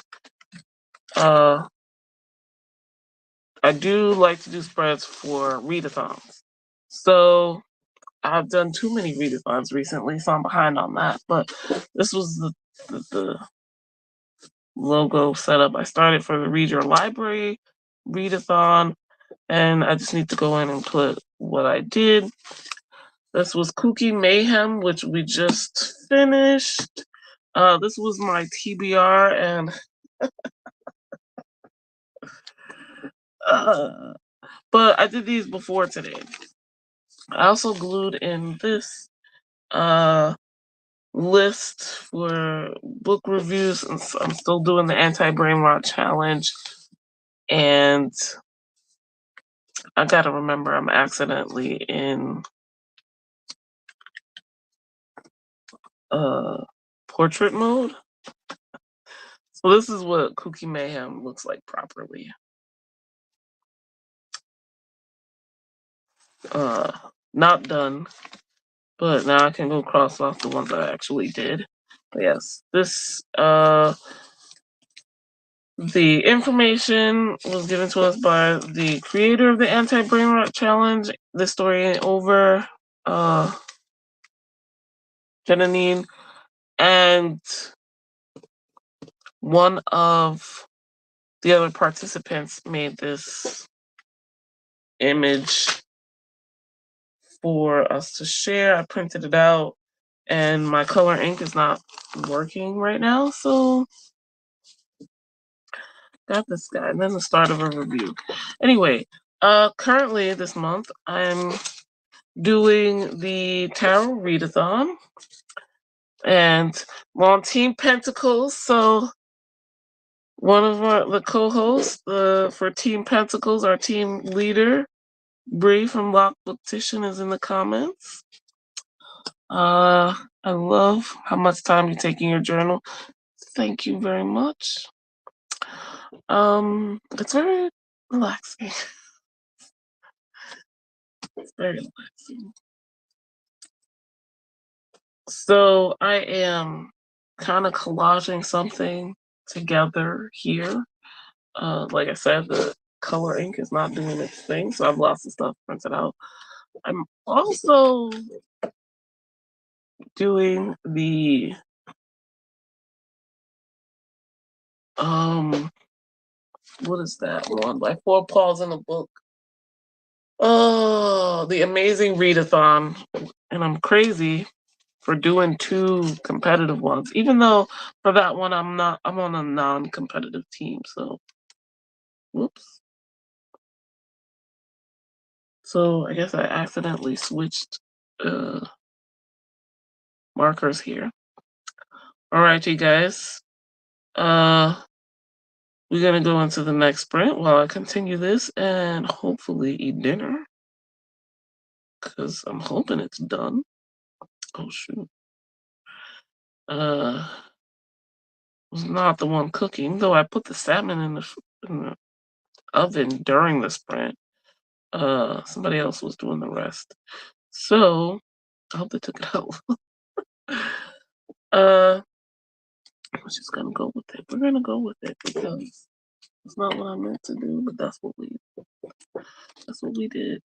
do like to do spreads for readathons. So I've done too many readathons recently, so I'm behind on that. But this was the logo setup. I started for the Read Your Library readathon, and I just need to go in and put what I did. This was Cookie Mayhem, which we just finished. This was my TBR, and but I did these before today. I also glued in this list for book reviews, and so I'm still doing the anti-brain rot challenge. And I gotta remember I'm accidentally in portrait mode. So this is what Cookie Mayhem looks like properly. Not done, but now I can go cross off the ones I actually did. But yes, this the information was given to us by the creator of the Anti-Brain Rot Challenge. The story ain't over. Janine, and one of the other participants made this image for us to share. I printed it out, and my color ink is not working right now, so got this guy. And then the start of a review. Anyway, currently this month I'm doing the Tarot Readathon, and we're on Team Pentacles. So one of the co-hosts for Team Pentacles, our team leader, Bree from Lock Booktition, is in the comments. I love how much time you take in your journal. Thank you very much. It's very relaxing. It's very relaxing. So I am kind of collaging something together here. Like I said, the color ink is not doing its thing, so I have lots of stuff printed out. I'm also doing the what is that one by Four Paws in a Book? Oh, the Amazing Readathon. And I'm crazy for doing two competitive ones. Even though for that one I'm on a non-competitive team, so whoops. So I guess I accidentally switched markers here. Alright, you guys. We're gonna go into the next sprint while I continue this and hopefully eat dinner. Cause I'm hoping it's done. Oh shoot. Was not the one cooking, though I put the salmon in the oven during the sprint. Somebody else was doing the rest. So I hope they took it out. uh, I'm just gonna go with it. We're gonna go with it because it's not what I meant to do, but that's what we did.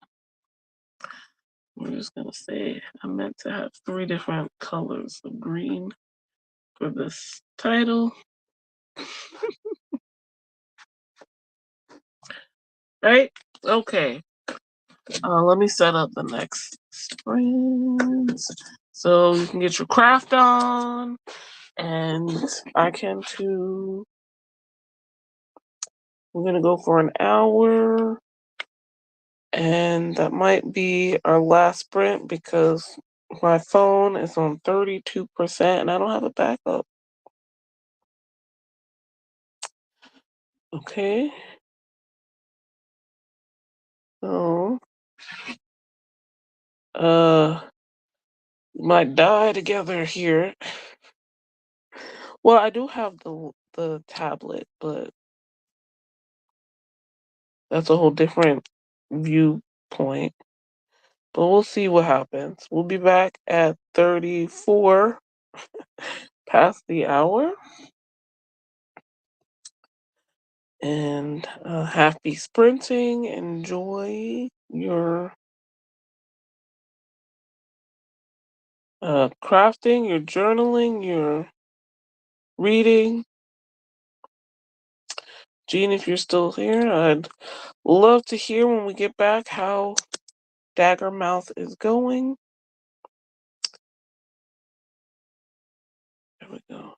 We're just gonna say I meant to have 3 different colors of green for this title. Right? Okay. Let me set up the next sprint so you can get your craft on, and I can too. We're gonna go for an hour, and that might be our last sprint because my phone is on 32% and I don't have a backup. Okay. So, we might die together here. Well, I do have the tablet, but that's a whole different viewpoint. But we'll see what happens. We'll be back at 34 past the hour. And happy sprinting. Enjoy your crafting, your journaling, your reading. Jean, if you're still here, I'd love to hear when we get back how Dagger Mouth is going. There we go.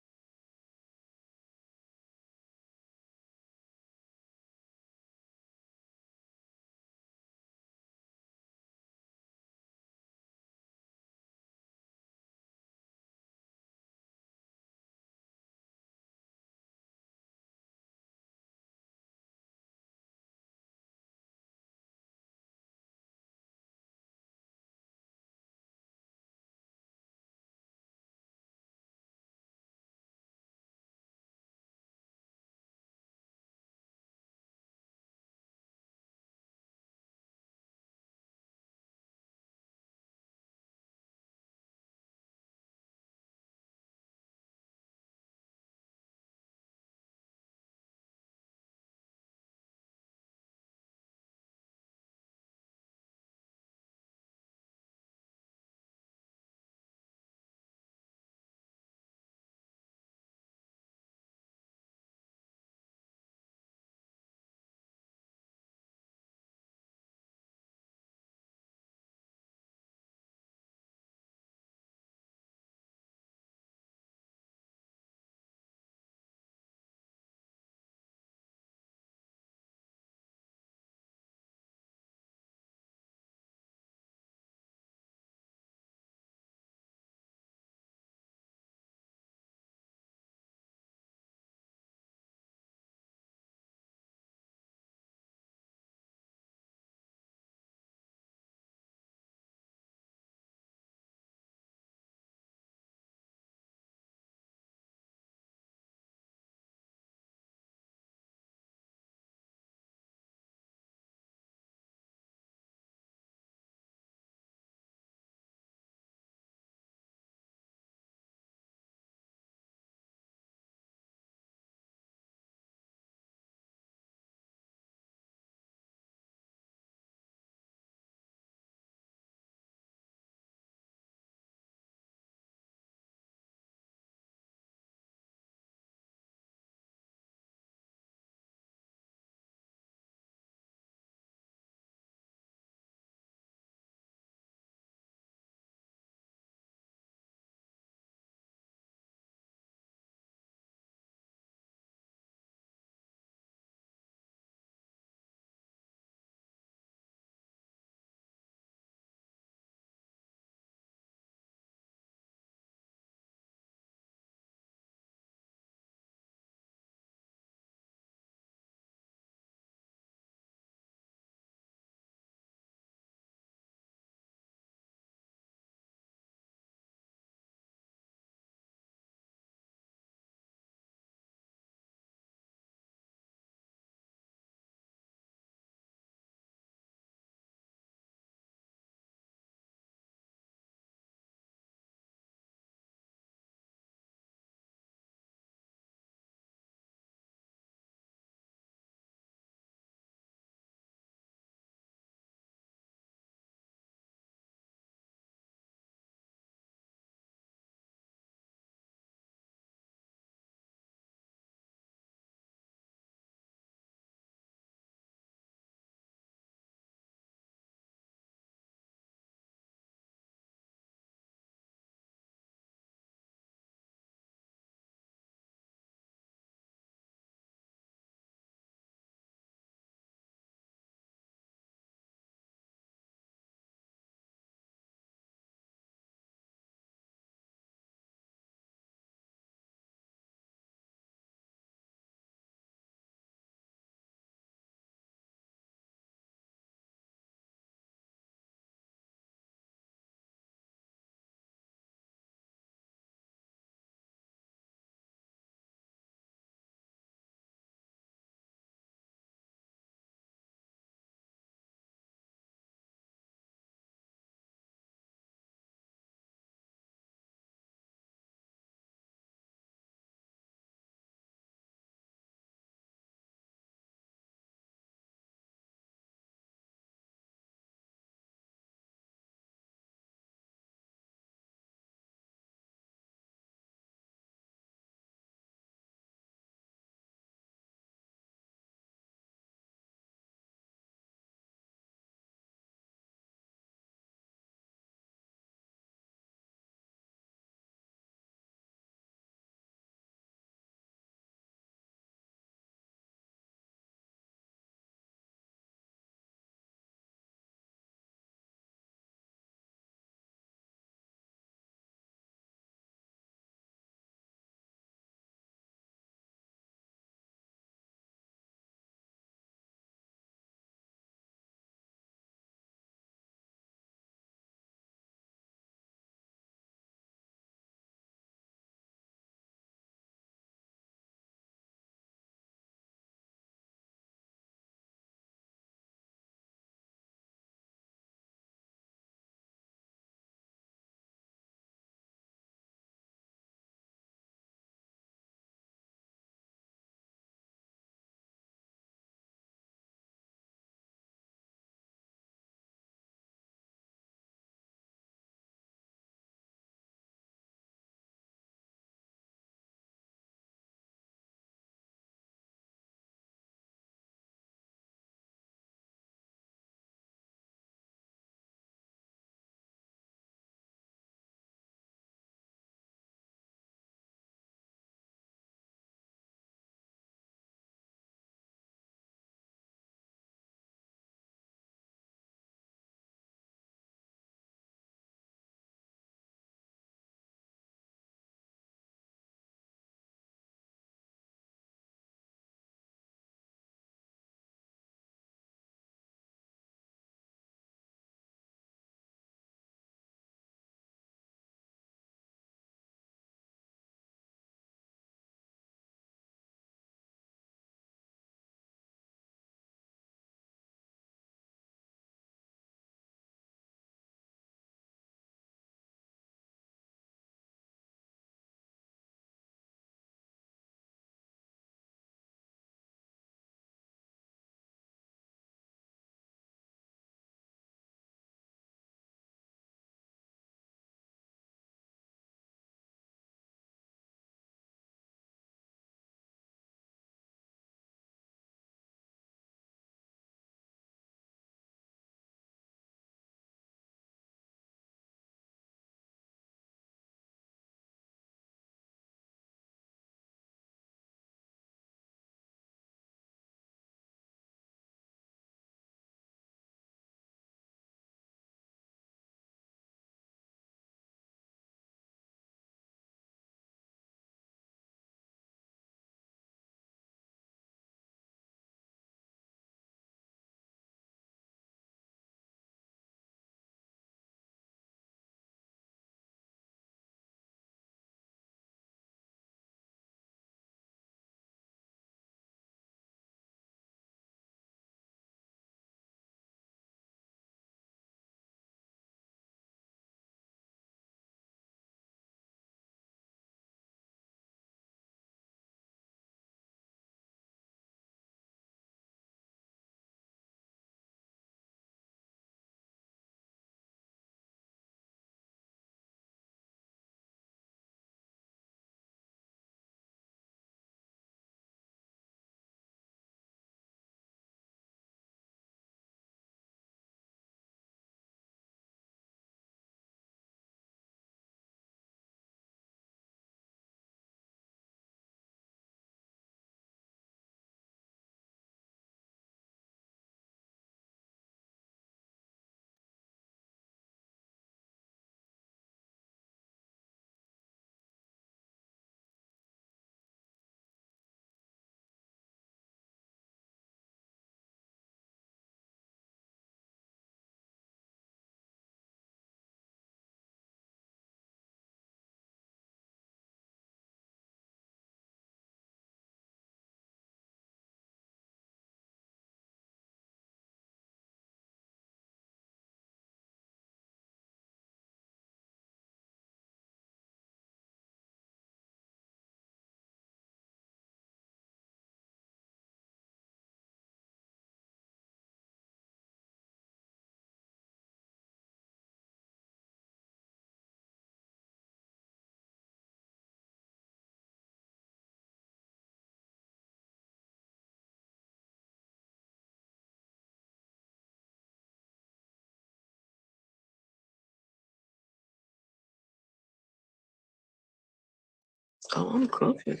Oh, I'm crooked.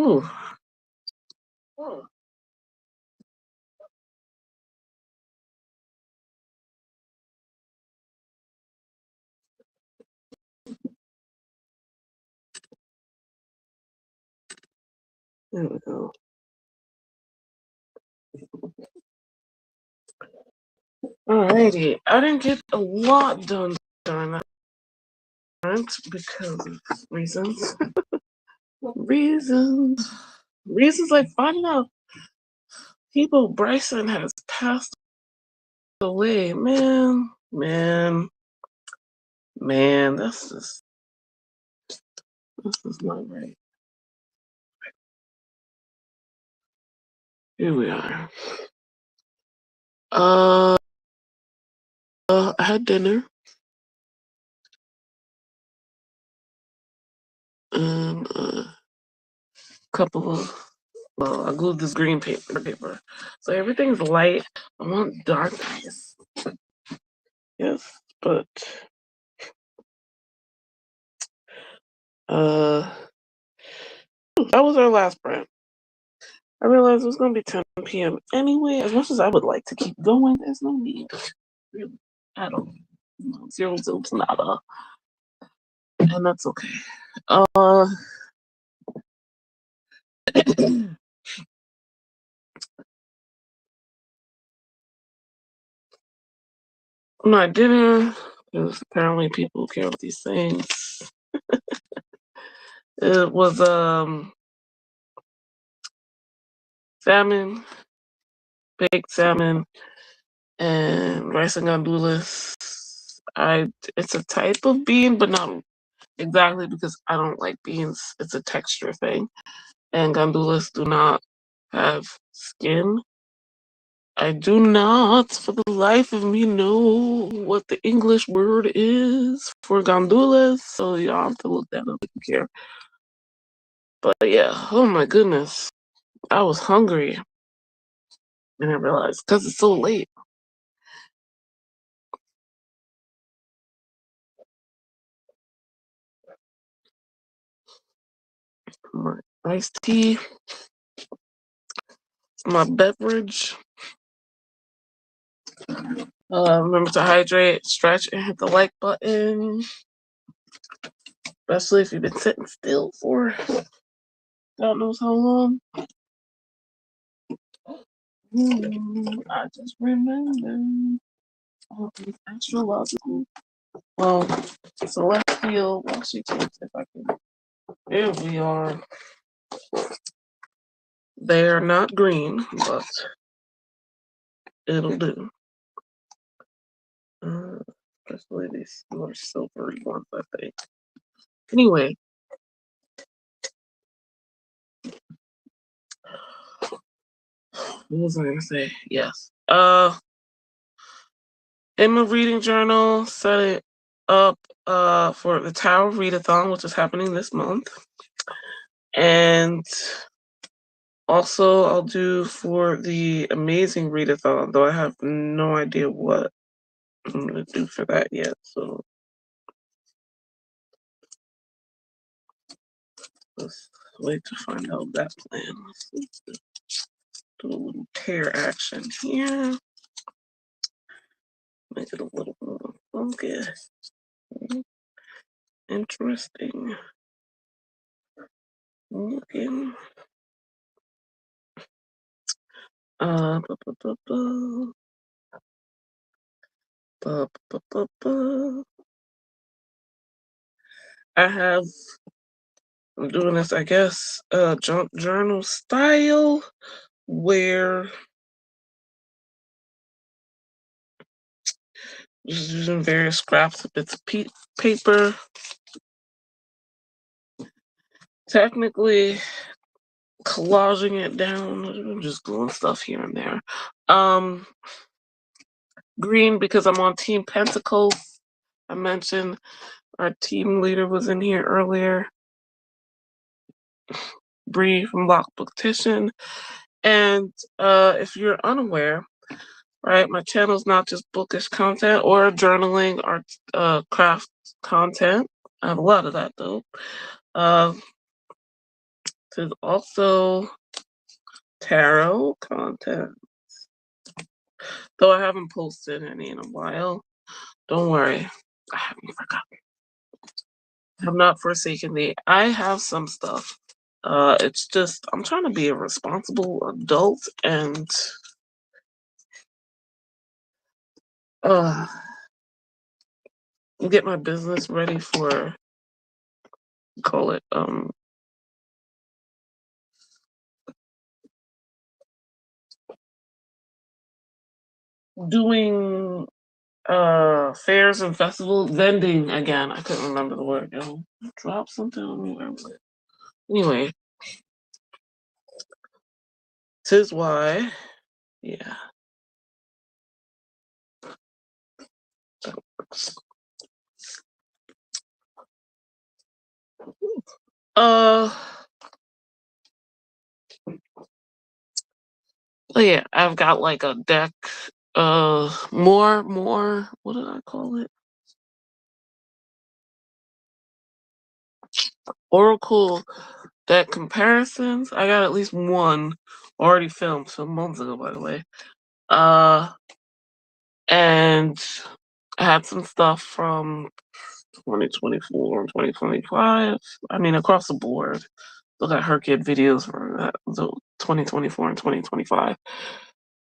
Ooh. Oh, there we go. Alrighty. I didn't get a lot done during that time because of reasons. Reasons. Reasons like finding out people Bryson has passed away. Man, this is not right. Here we are. Uh, I had dinner and a couple of, well, I glued this green paper. So everything's light. I want dark eyes. Yes, but, uh, that was our last brand. I realized it was going to be 10 p.m. anyway. As much as I would like to keep going, there's no need. Really, at all. No, zero zilch nada. And that's okay. Uh, my dinner, because apparently people care about these things. It was salmon, baked salmon, and rice and gandules. It's a type of bean, but not exactly because I don't like beans. It's a texture thing, and gandules do not have skin. I do not, for the life of me, know what the English word is for gandules, so y'all have to look that up if you care. But yeah, oh my goodness, I was hungry, and I realized because it's so late. My iced tea, my beverage. Remember to hydrate, stretch, and hit the like button. Especially if you've been sitting still for God knows how long. I just remembered all these astrological. Well, celestial Washington, if I can. Here we are. They're not green, but it'll do. Uh, Especially these more silvery ones, I think. Anyway, what was I gonna say? Yes. In my reading journal, set it up for the Tower Readathon, which is happening this month. And also I'll do for the Amazing Readathon, though I have no idea what I'm gonna do for that yet. So let's wait to find out that plan. Let's do a little tear action here. Make it a little more focused. Interesting looking. Uh, bu- bu- bu- bu. Bu- bu- bu- bu. I have, I'm doing this, I guess, junk journal style, where just using various scraps of bits of paper. Technically, collaging it down, I'm just gluing stuff here and there. Green because I'm on Team Pentacles. I mentioned our team leader was in here earlier. Bree from Lockbook Titian. And if you're unaware, right? My channel's not just bookish content or journaling or craft content. I have a lot of that though. Uh, there's also tarot content, though I haven't posted any in a while. Don't worry, I haven't forgotten. I have not forsaken thee. I have some stuff. It's just I'm trying to be a responsible adult and uh get my business ready for call it doing fairs and festivals, vending again. I couldn't remember the word. Yo, drop something on me. Where was it? Anyway, tis why. Yeah. That works. Uh, oh yeah, I've got like a deck. More. What did I call it? Oracle deck comparisons. I got at least one already filmed some months ago, by the way. Uh, and I had some stuff from 2024 and 2025. I mean, across the board. Look at her kid videos for that, so 2024 and 2025.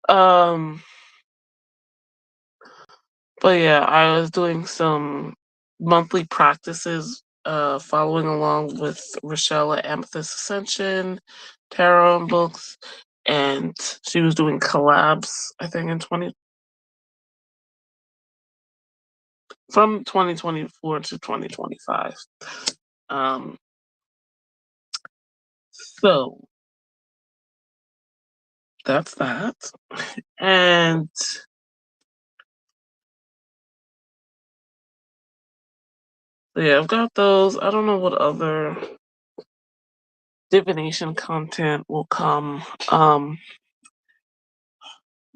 Um, but yeah, I was doing some monthly practices, following along with Rochelle at Amethyst Ascension, tarot and books, and she was doing collabs, I think, in 20 from 2024 to 2025. Um, so that's that. And yeah, I've got those. I don't know what other divination content will come.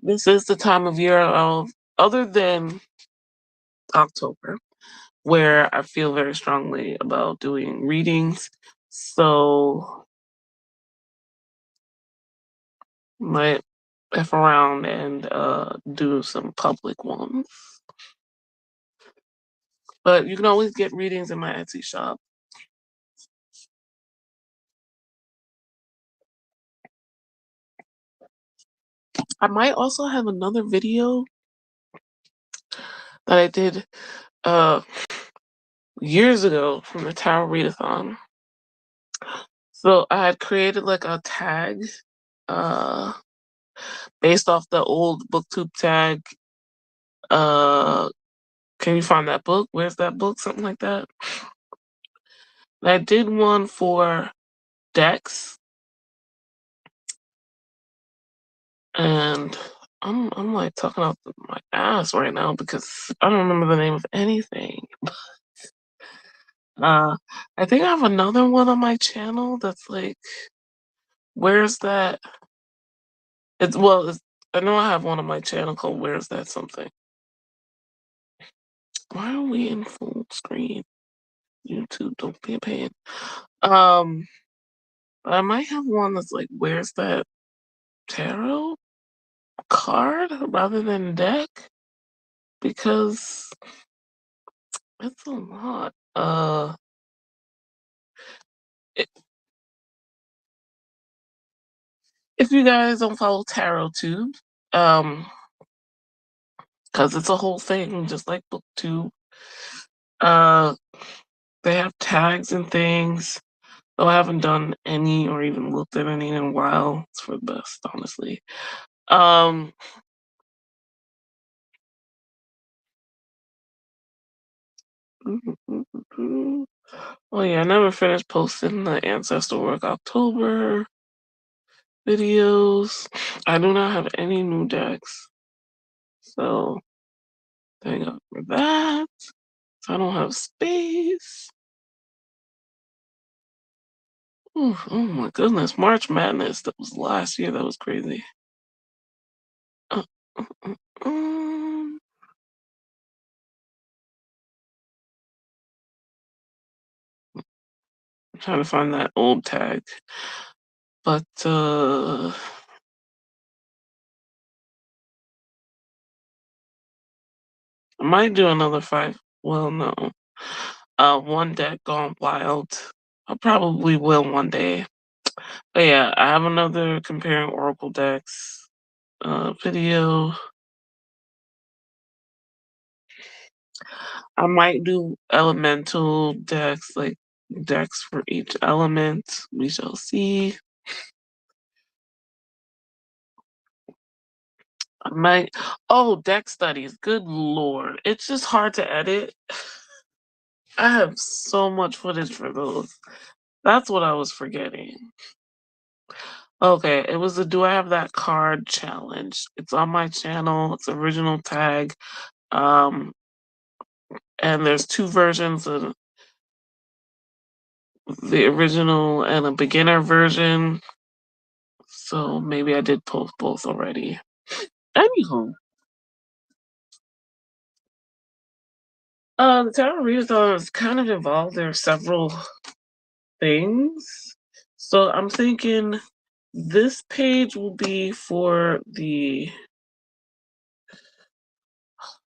This is the time of year of, other than October, where I feel very strongly about doing readings. So might F around and do some public ones. But you can always get readings in my Etsy shop. I might also have another video that I did uh years ago from the Tarot Readathon. So I had created like a tag uh based off the old booktube tag. uh can you find that book? Where's that book? Something like that. And I did one for decks, and I'm like talking out my ass right now because I don't remember the name of anything. uh I think I have another one on my channel that's like, where's that? I know I have one on my channel called Where's That Something. Why are we in full screen? YouTube, don't be a pain. Um, I might have one that's like, Where's That Tarot card rather than deck? Because it's a lot. I- if you guys don't follow Tarot Tube, um, because it's a whole thing, just like BookTube. Uh, they have tags and things. Though I haven't done any or even looked at any in a while. It's for the best, honestly. Um, oh yeah, I never finished posting the Ancestor Work October videos. I do not have any new decks, so thank God for that. So I don't have space. Ooh, oh my goodness, March Madness. That was last year. That was crazy. Uh, I'm trying to find that old tag. But I might do another 5. Well, no. One deck gone wild. I probably will one day. But yeah, I have another comparing Oracle decks video. I might do elemental decks, like decks for each element. We shall see. I might. Oh, deck studies. Good lord. It's just hard to edit. I have so much footage for those. That's what I was forgetting. Okay, it was the Do I Have That Card challenge. It's on my channel. It's original tag. Um, and there's 2 versions of the original and a beginner version. So maybe I did post both already. Anywho, the Tarot Readathon is kind of involved. There are several things. So I'm thinking this page will be for the.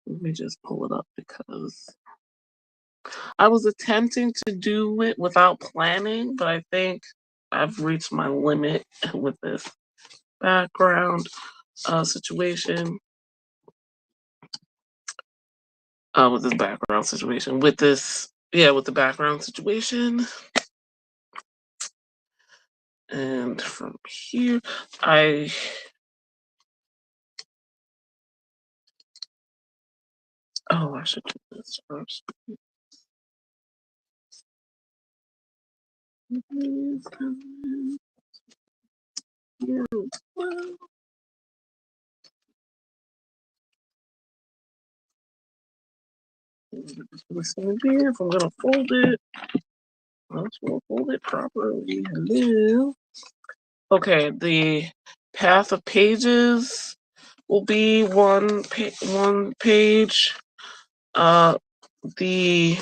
Let me just pull it up because I was attempting to do it without planning, but I think I've reached my limit with this background situation. With this background situation. With this, yeah, with the background situation. And from here, I should do this first. If I'm gonna fold it, let's fold it properly. Hello. Okay, the path of pages will be one page. The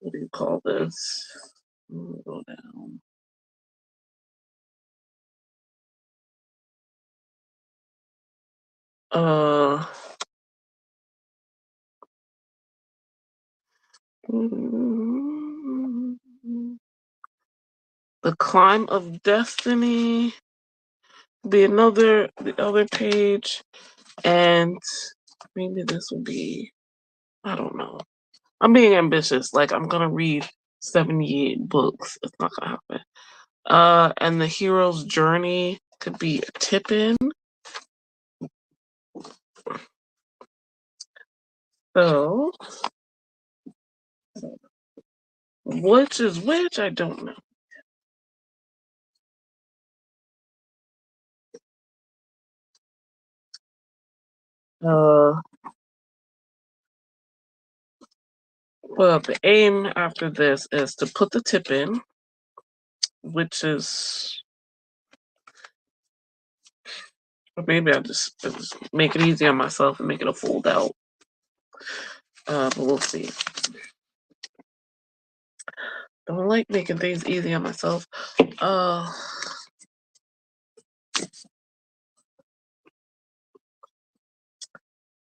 what do you call this? Go down. The Climb of Destiny be the other page, and maybe this will be, I don't know. I'm being ambitious. Like I'm gonna read 78 books. It's not gonna happen. And the hero's journey could be a tip in. So which is which, I don't know. Uh, well, the aim after this is to put the tip in, which is, or maybe I'll just make it easy on myself and make it a fold out. But we'll see. Don't like making things easy on myself.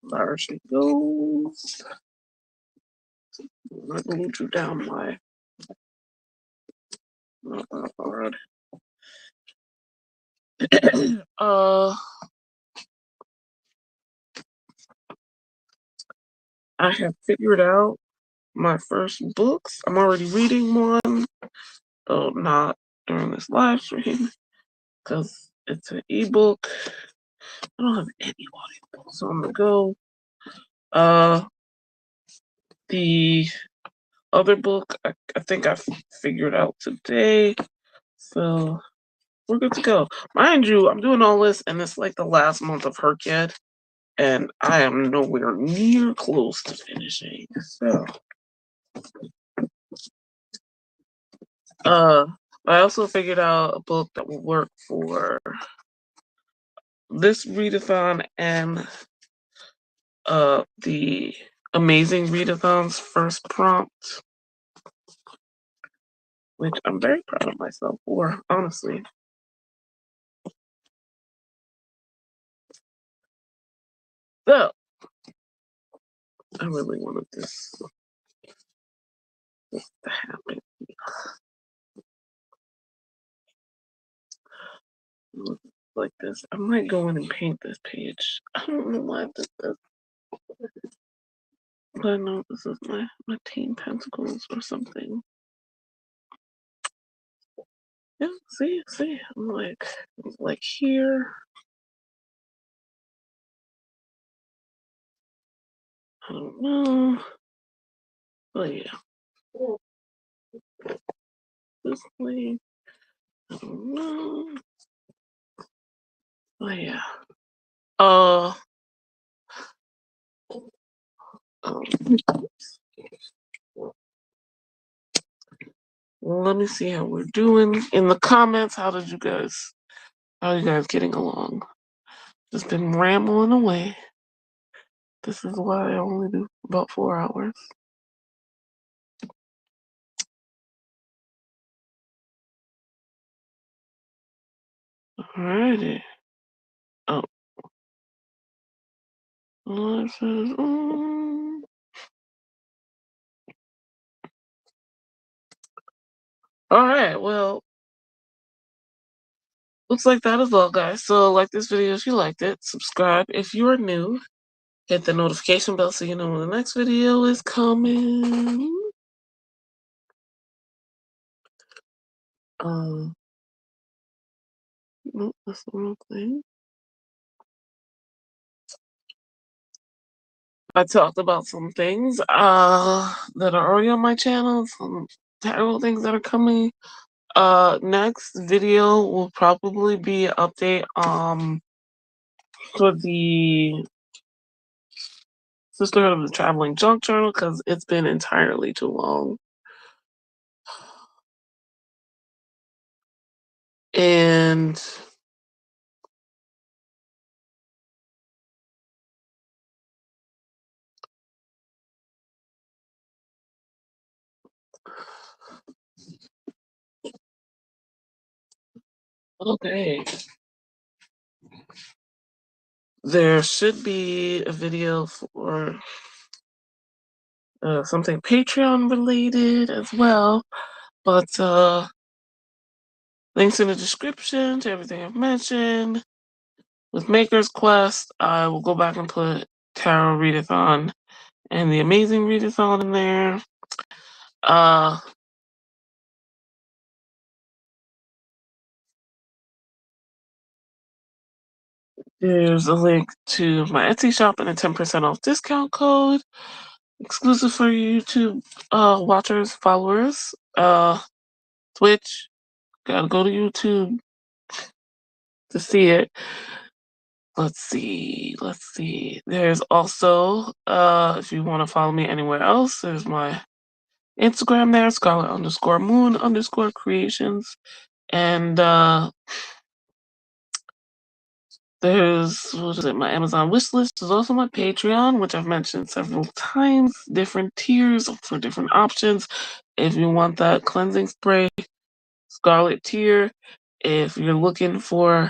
There she goes. I'm not going to down my. Not that hard. I have figured out my first books. I'm already reading one, though not during this live stream because it's an ebook. I don't have any audiobooks on the go. The other book I think I figured out today, so we're good to go. Mind you, I'm doing all this, and it's like the last month of Herked, and I am nowhere near close to finishing. So, I also figured out a book that will work for this readathon and the amazing readathon's first prompt, which I'm very proud of myself for, honestly. So I really wanted this to happen. Like this. I might go in and paint this page. I don't know why I did this. But I know this is my Team Pentacles or something. Yeah, see, I'm like here. I don't know. But yeah. This way. I don't know. But yeah. Uh um, let me see how we're doing. In the comments, how are you guys getting along? Just been rambling away. This is why I only do about 4 hours. Alrighty. Oh. It says, Alright, well, looks like that is all, guys. So, like this video if you liked it. Subscribe if you are new. Hit the notification bell so you know when the next video is coming. Nope, that's the wrong thing. I talked about some things that are already on my channel, some terrible things that are coming. Next video will probably be an update for the Sisterhood of the Traveling Junk Journal because it's been entirely too long. And okay, there should be a video for something Patreon related as well, but links in the description to everything I've mentioned. With Maker's Quest, I will go back and put Tarot Readathon and the Amazing Readathon in there. There's a link to my Etsy shop and a 10% off discount code exclusive for YouTube watchers, followers. Twitch, gotta go to YouTube to see it. Let's see. There's also, if you want to follow me anywhere else, there's my Instagram there, Scarlet_Moon_creations. And there's, what is it, my Amazon wish list. There's also my Patreon, which I've mentioned several times. Different tiers for different options. If you want that cleansing spray, Scarlet tier. If you're looking for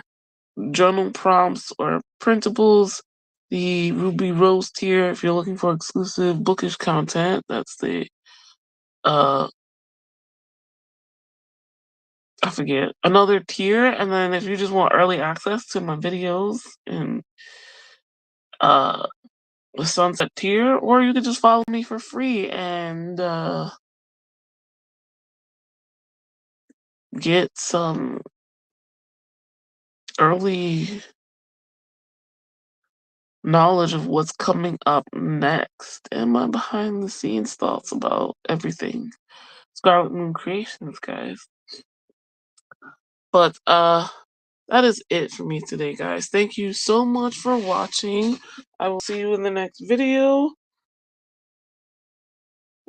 journal prompts or printables, the Ruby Rose tier. If you're looking for exclusive bookish content, that's the I forget, another tier. And then if you just want early access to my videos and the sunset tier, or you could just follow me for free and get some early knowledge of what's coming up next and my behind the scenes thoughts about everything Scarlet Moon Creations, guys. But that is it for me today, guys. Thank you so much for watching. I will see you in the next video.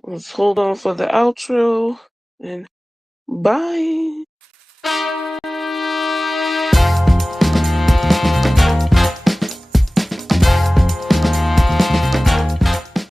Let's hold on for the outro and bye.